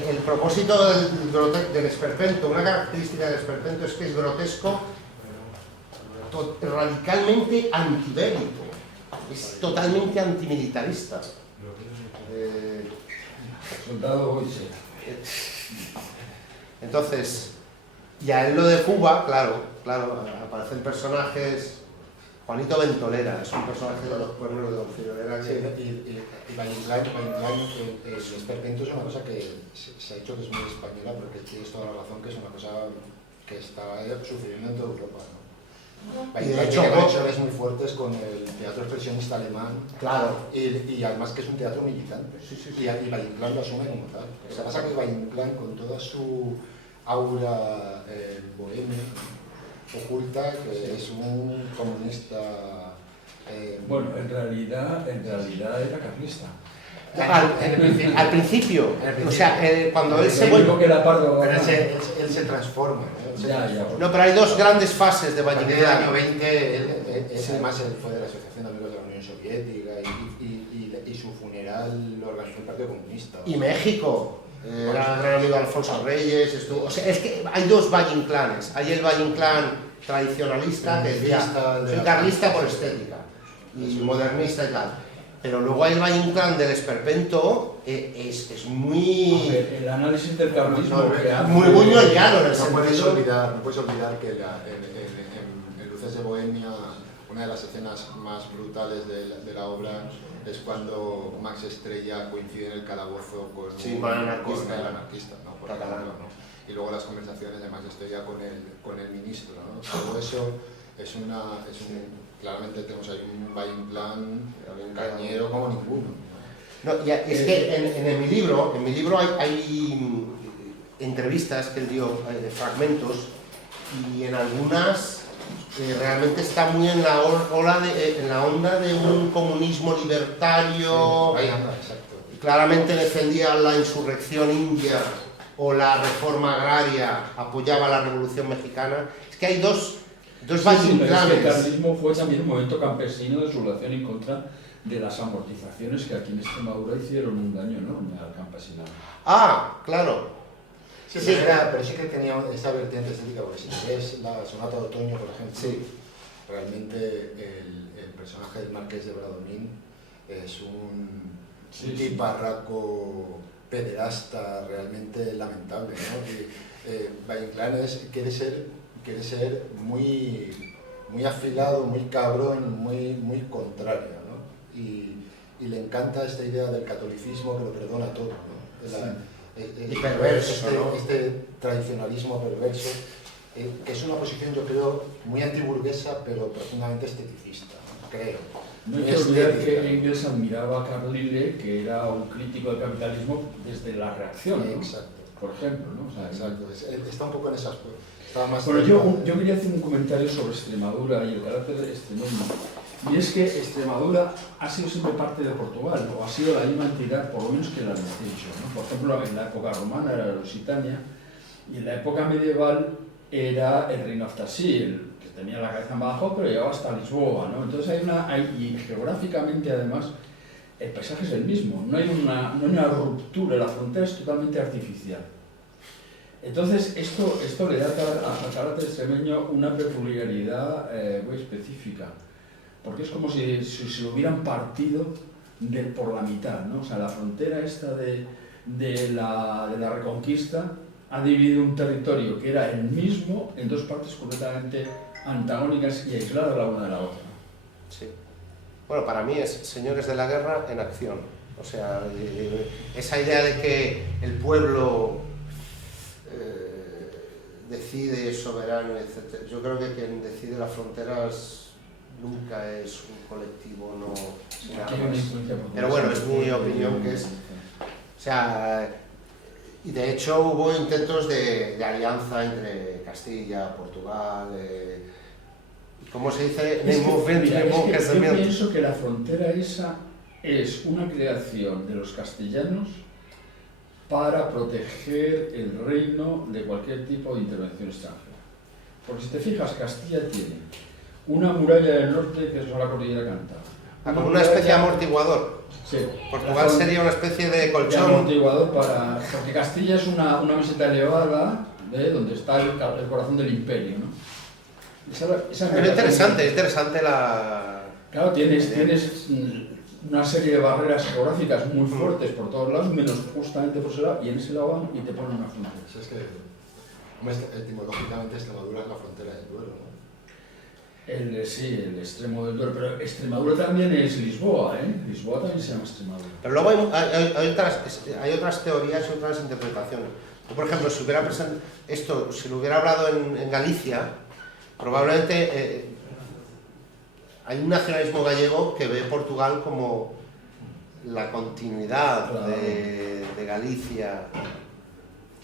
El propósito del esperpento, una característica del esperpento es que es grotesco, radicalmente antibélico, es totalmente antimilitarista. Soldado Goiche. Entonces, ya en lo de Cuba, claro, aparecen personajes. Juanito Ventolera es un personaje de Los cuernos de Don Fiorella. Sí, y Valle Inclán, el esperpento es una cosa que se ha hecho que es muy española, porque tienes toda la razón que es una cosa que está sucediendo en toda Europa, ¿no? Y de hecho, tiene conexiones muy fuertes con el teatro expresionista alemán, claro, y además que es un teatro militante. Sí. Y Valle Inclán lo asume como tal. Lo que pasa es que Valle Inclán, con toda su aura bohemia, oculta que es un comunista. Bueno, en realidad era carlista. Al principio, o sea, cuando él se vuelve... Pero él se transforma, ¿no? No, pero hay dos grandes fases de Valle Inclán. En el año 20, además él fue de la Asociación de Amigos de la Unión Soviética y su funeral lo organizó el Partido Comunista. Y México. Era gran amigo de Alfonso Reyes, estuvo... O sea, es que hay dos Valle Inclanes. Hay el Valle Inclán tradicionalista, que es ya, soy carlista por estética, y modernista y tal. Pero luego el Valle Inclán del Esperpento es muy... El análisis del carlismo que hace... muy buñueliano en el No puedes sentido... olvidar que en Luces de Bohemia, una de las escenas más brutales de la obra es cuando Max Estrella coincide en el calabozo con Sí, con el anarquista. ¿no? Por Catalán. ejemplo, ¿no? Y luego las conversaciones de Max Estrella con el ministro, ¿no? Todo eso claramente tenemos ahí un Valle Inclán cañero como ninguno. No, es que en mi libro hay entrevistas que él dio, de fragmentos, y en algunas realmente está muy en la onda de un comunismo libertario. Ahí anda, exacto. Claramente defendía la insurrección india o la reforma agraria, apoyaba la Revolución Mexicana. Es que hay dos Valle Inclanes. El carlismo fue también un movimiento campesino de sublevación en contra de las amortizaciones que aquí en Extremadura hicieron un daño enorme al campesinado. Ah, claro. Sí, pero sí que tenía esta vertiente estética, porque si ves la Sonata de Otoño, por ejemplo, Sí. realmente el personaje del Marqués de Bradomín es un Sí, tiparraco pederasta realmente lamentable, ¿no? Valle Inclán quiere ser muy afilado, muy cabrón, muy contrario, ¿no? Y le encanta esta idea del catolicismo que lo perdona todo, ¿no? Y perverso, ¿no? Este tradicionalismo perverso, que es una posición, yo creo, muy antiburguesa, pero profundamente esteticista, ¿no? Creo. No hay que olvidar que Engels admiraba a Carlyle, que era un crítico del capitalismo desde la reacción, ¿no? Exacto. Por ejemplo, ¿no? O sea, Exacto. Está un poco en esas... Estaba más bueno, yo quería hacer un comentario sobre Extremadura y el carácter extremeño. Y es que Extremadura ha sido siempre parte de Portugal, o ha sido la misma entidad, por lo menos que la 18, ¿no? Por ejemplo, en la época romana era la Lusitania, y en la época medieval era el reino Aftasí, que tenía la cabeza abajo, pero llegaba hasta Lisboa, ¿no? Entonces y geográficamente además, el paisaje es el mismo, no hay una ruptura, la frontera es totalmente artificial. Entonces, esto le da al carácter extremeño una peculiaridad muy específica, porque es como si lo hubieran partido por la mitad, ¿no? O sea, la frontera esta de la Reconquista ha dividido un territorio que era el mismo en dos partes completamente antagónicas y aisladas la una de la otra. Sí. Bueno, para mí es Señores de la Guerra en acción. O sea, esa idea de que el pueblo decide, es soberano, etc. Yo creo que quien decide las fronteras nunca es un colectivo no sin armas. Pero bueno, es mi opinión que es... O sea, y de hecho hubo intentos de alianza entre Castilla, Portugal, ¿cómo se dice? Yo pienso que la frontera esa es una creación de los castellanos para proteger el reino de cualquier tipo de intervención extranjera. Porque si te fijas, Castilla tiene una muralla del norte que es la cordillera Cantábrica. Como una especie de amortiguador. Sí. Portugal sería una especie de colchón. De amortiguador porque Castilla es una meseta elevada donde está el corazón del imperio, ¿no? Pero interesante la... Claro, tienes una serie de barreras geográficas muy fuertes por todos lados, menos justamente por ese lado, y en ese lado van y te ponen una frontera. Es que etimológicamente Extremadura es la frontera del Duero, ¿no? Sí, el extremo del Duero, pero Extremadura también es Lisboa, ¿eh? Lisboa también se llama Extremadura. Pero luego hay otras teorías y otras interpretaciones. Yo, por ejemplo, si lo hubiera hablado en Galicia, probablemente hay un nacionalismo gallego que ve Portugal como la continuidad de Galicia.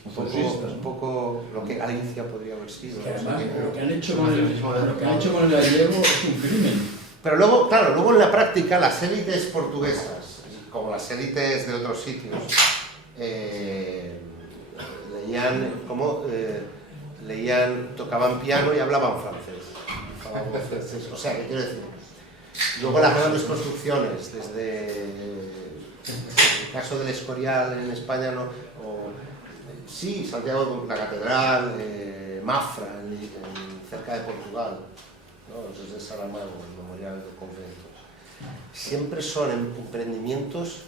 Un poco lo que Galicia podría haber sido. Además, lo que han hecho con el gallego es un crimen. Pero luego, claro, luego en la práctica las élites portuguesas, como las élites de otros sitios, tocaban piano y hablaban francés. O sea, ¿qué quiero decir? Luego las grandes construcciones, desde el caso del Escorial en España, sí, Santiago, la catedral, Mafra, cerca de Portugal, ¿no? Desde Saramago, el memorial del convento. siempre son emprendimientos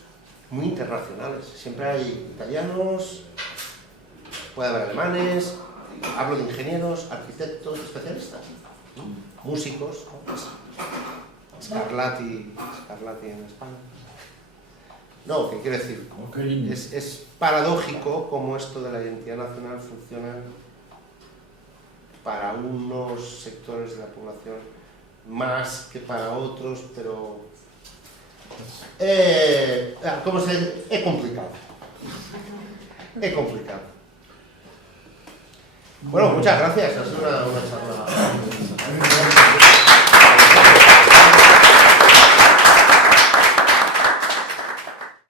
muy internacionales. Siempre hay italianos, puede haber alemanes, hablo de ingenieros, arquitectos, especialistas, ¿no? Músicos, ¿no? Scarlatti en España. No, ¿qué quiero decir? Es paradójico cómo esto de la identidad nacional funciona para unos sectores de la población más que para otros, pero es complicado. Es complicado. Bueno, muchas gracias. Ha sido una charla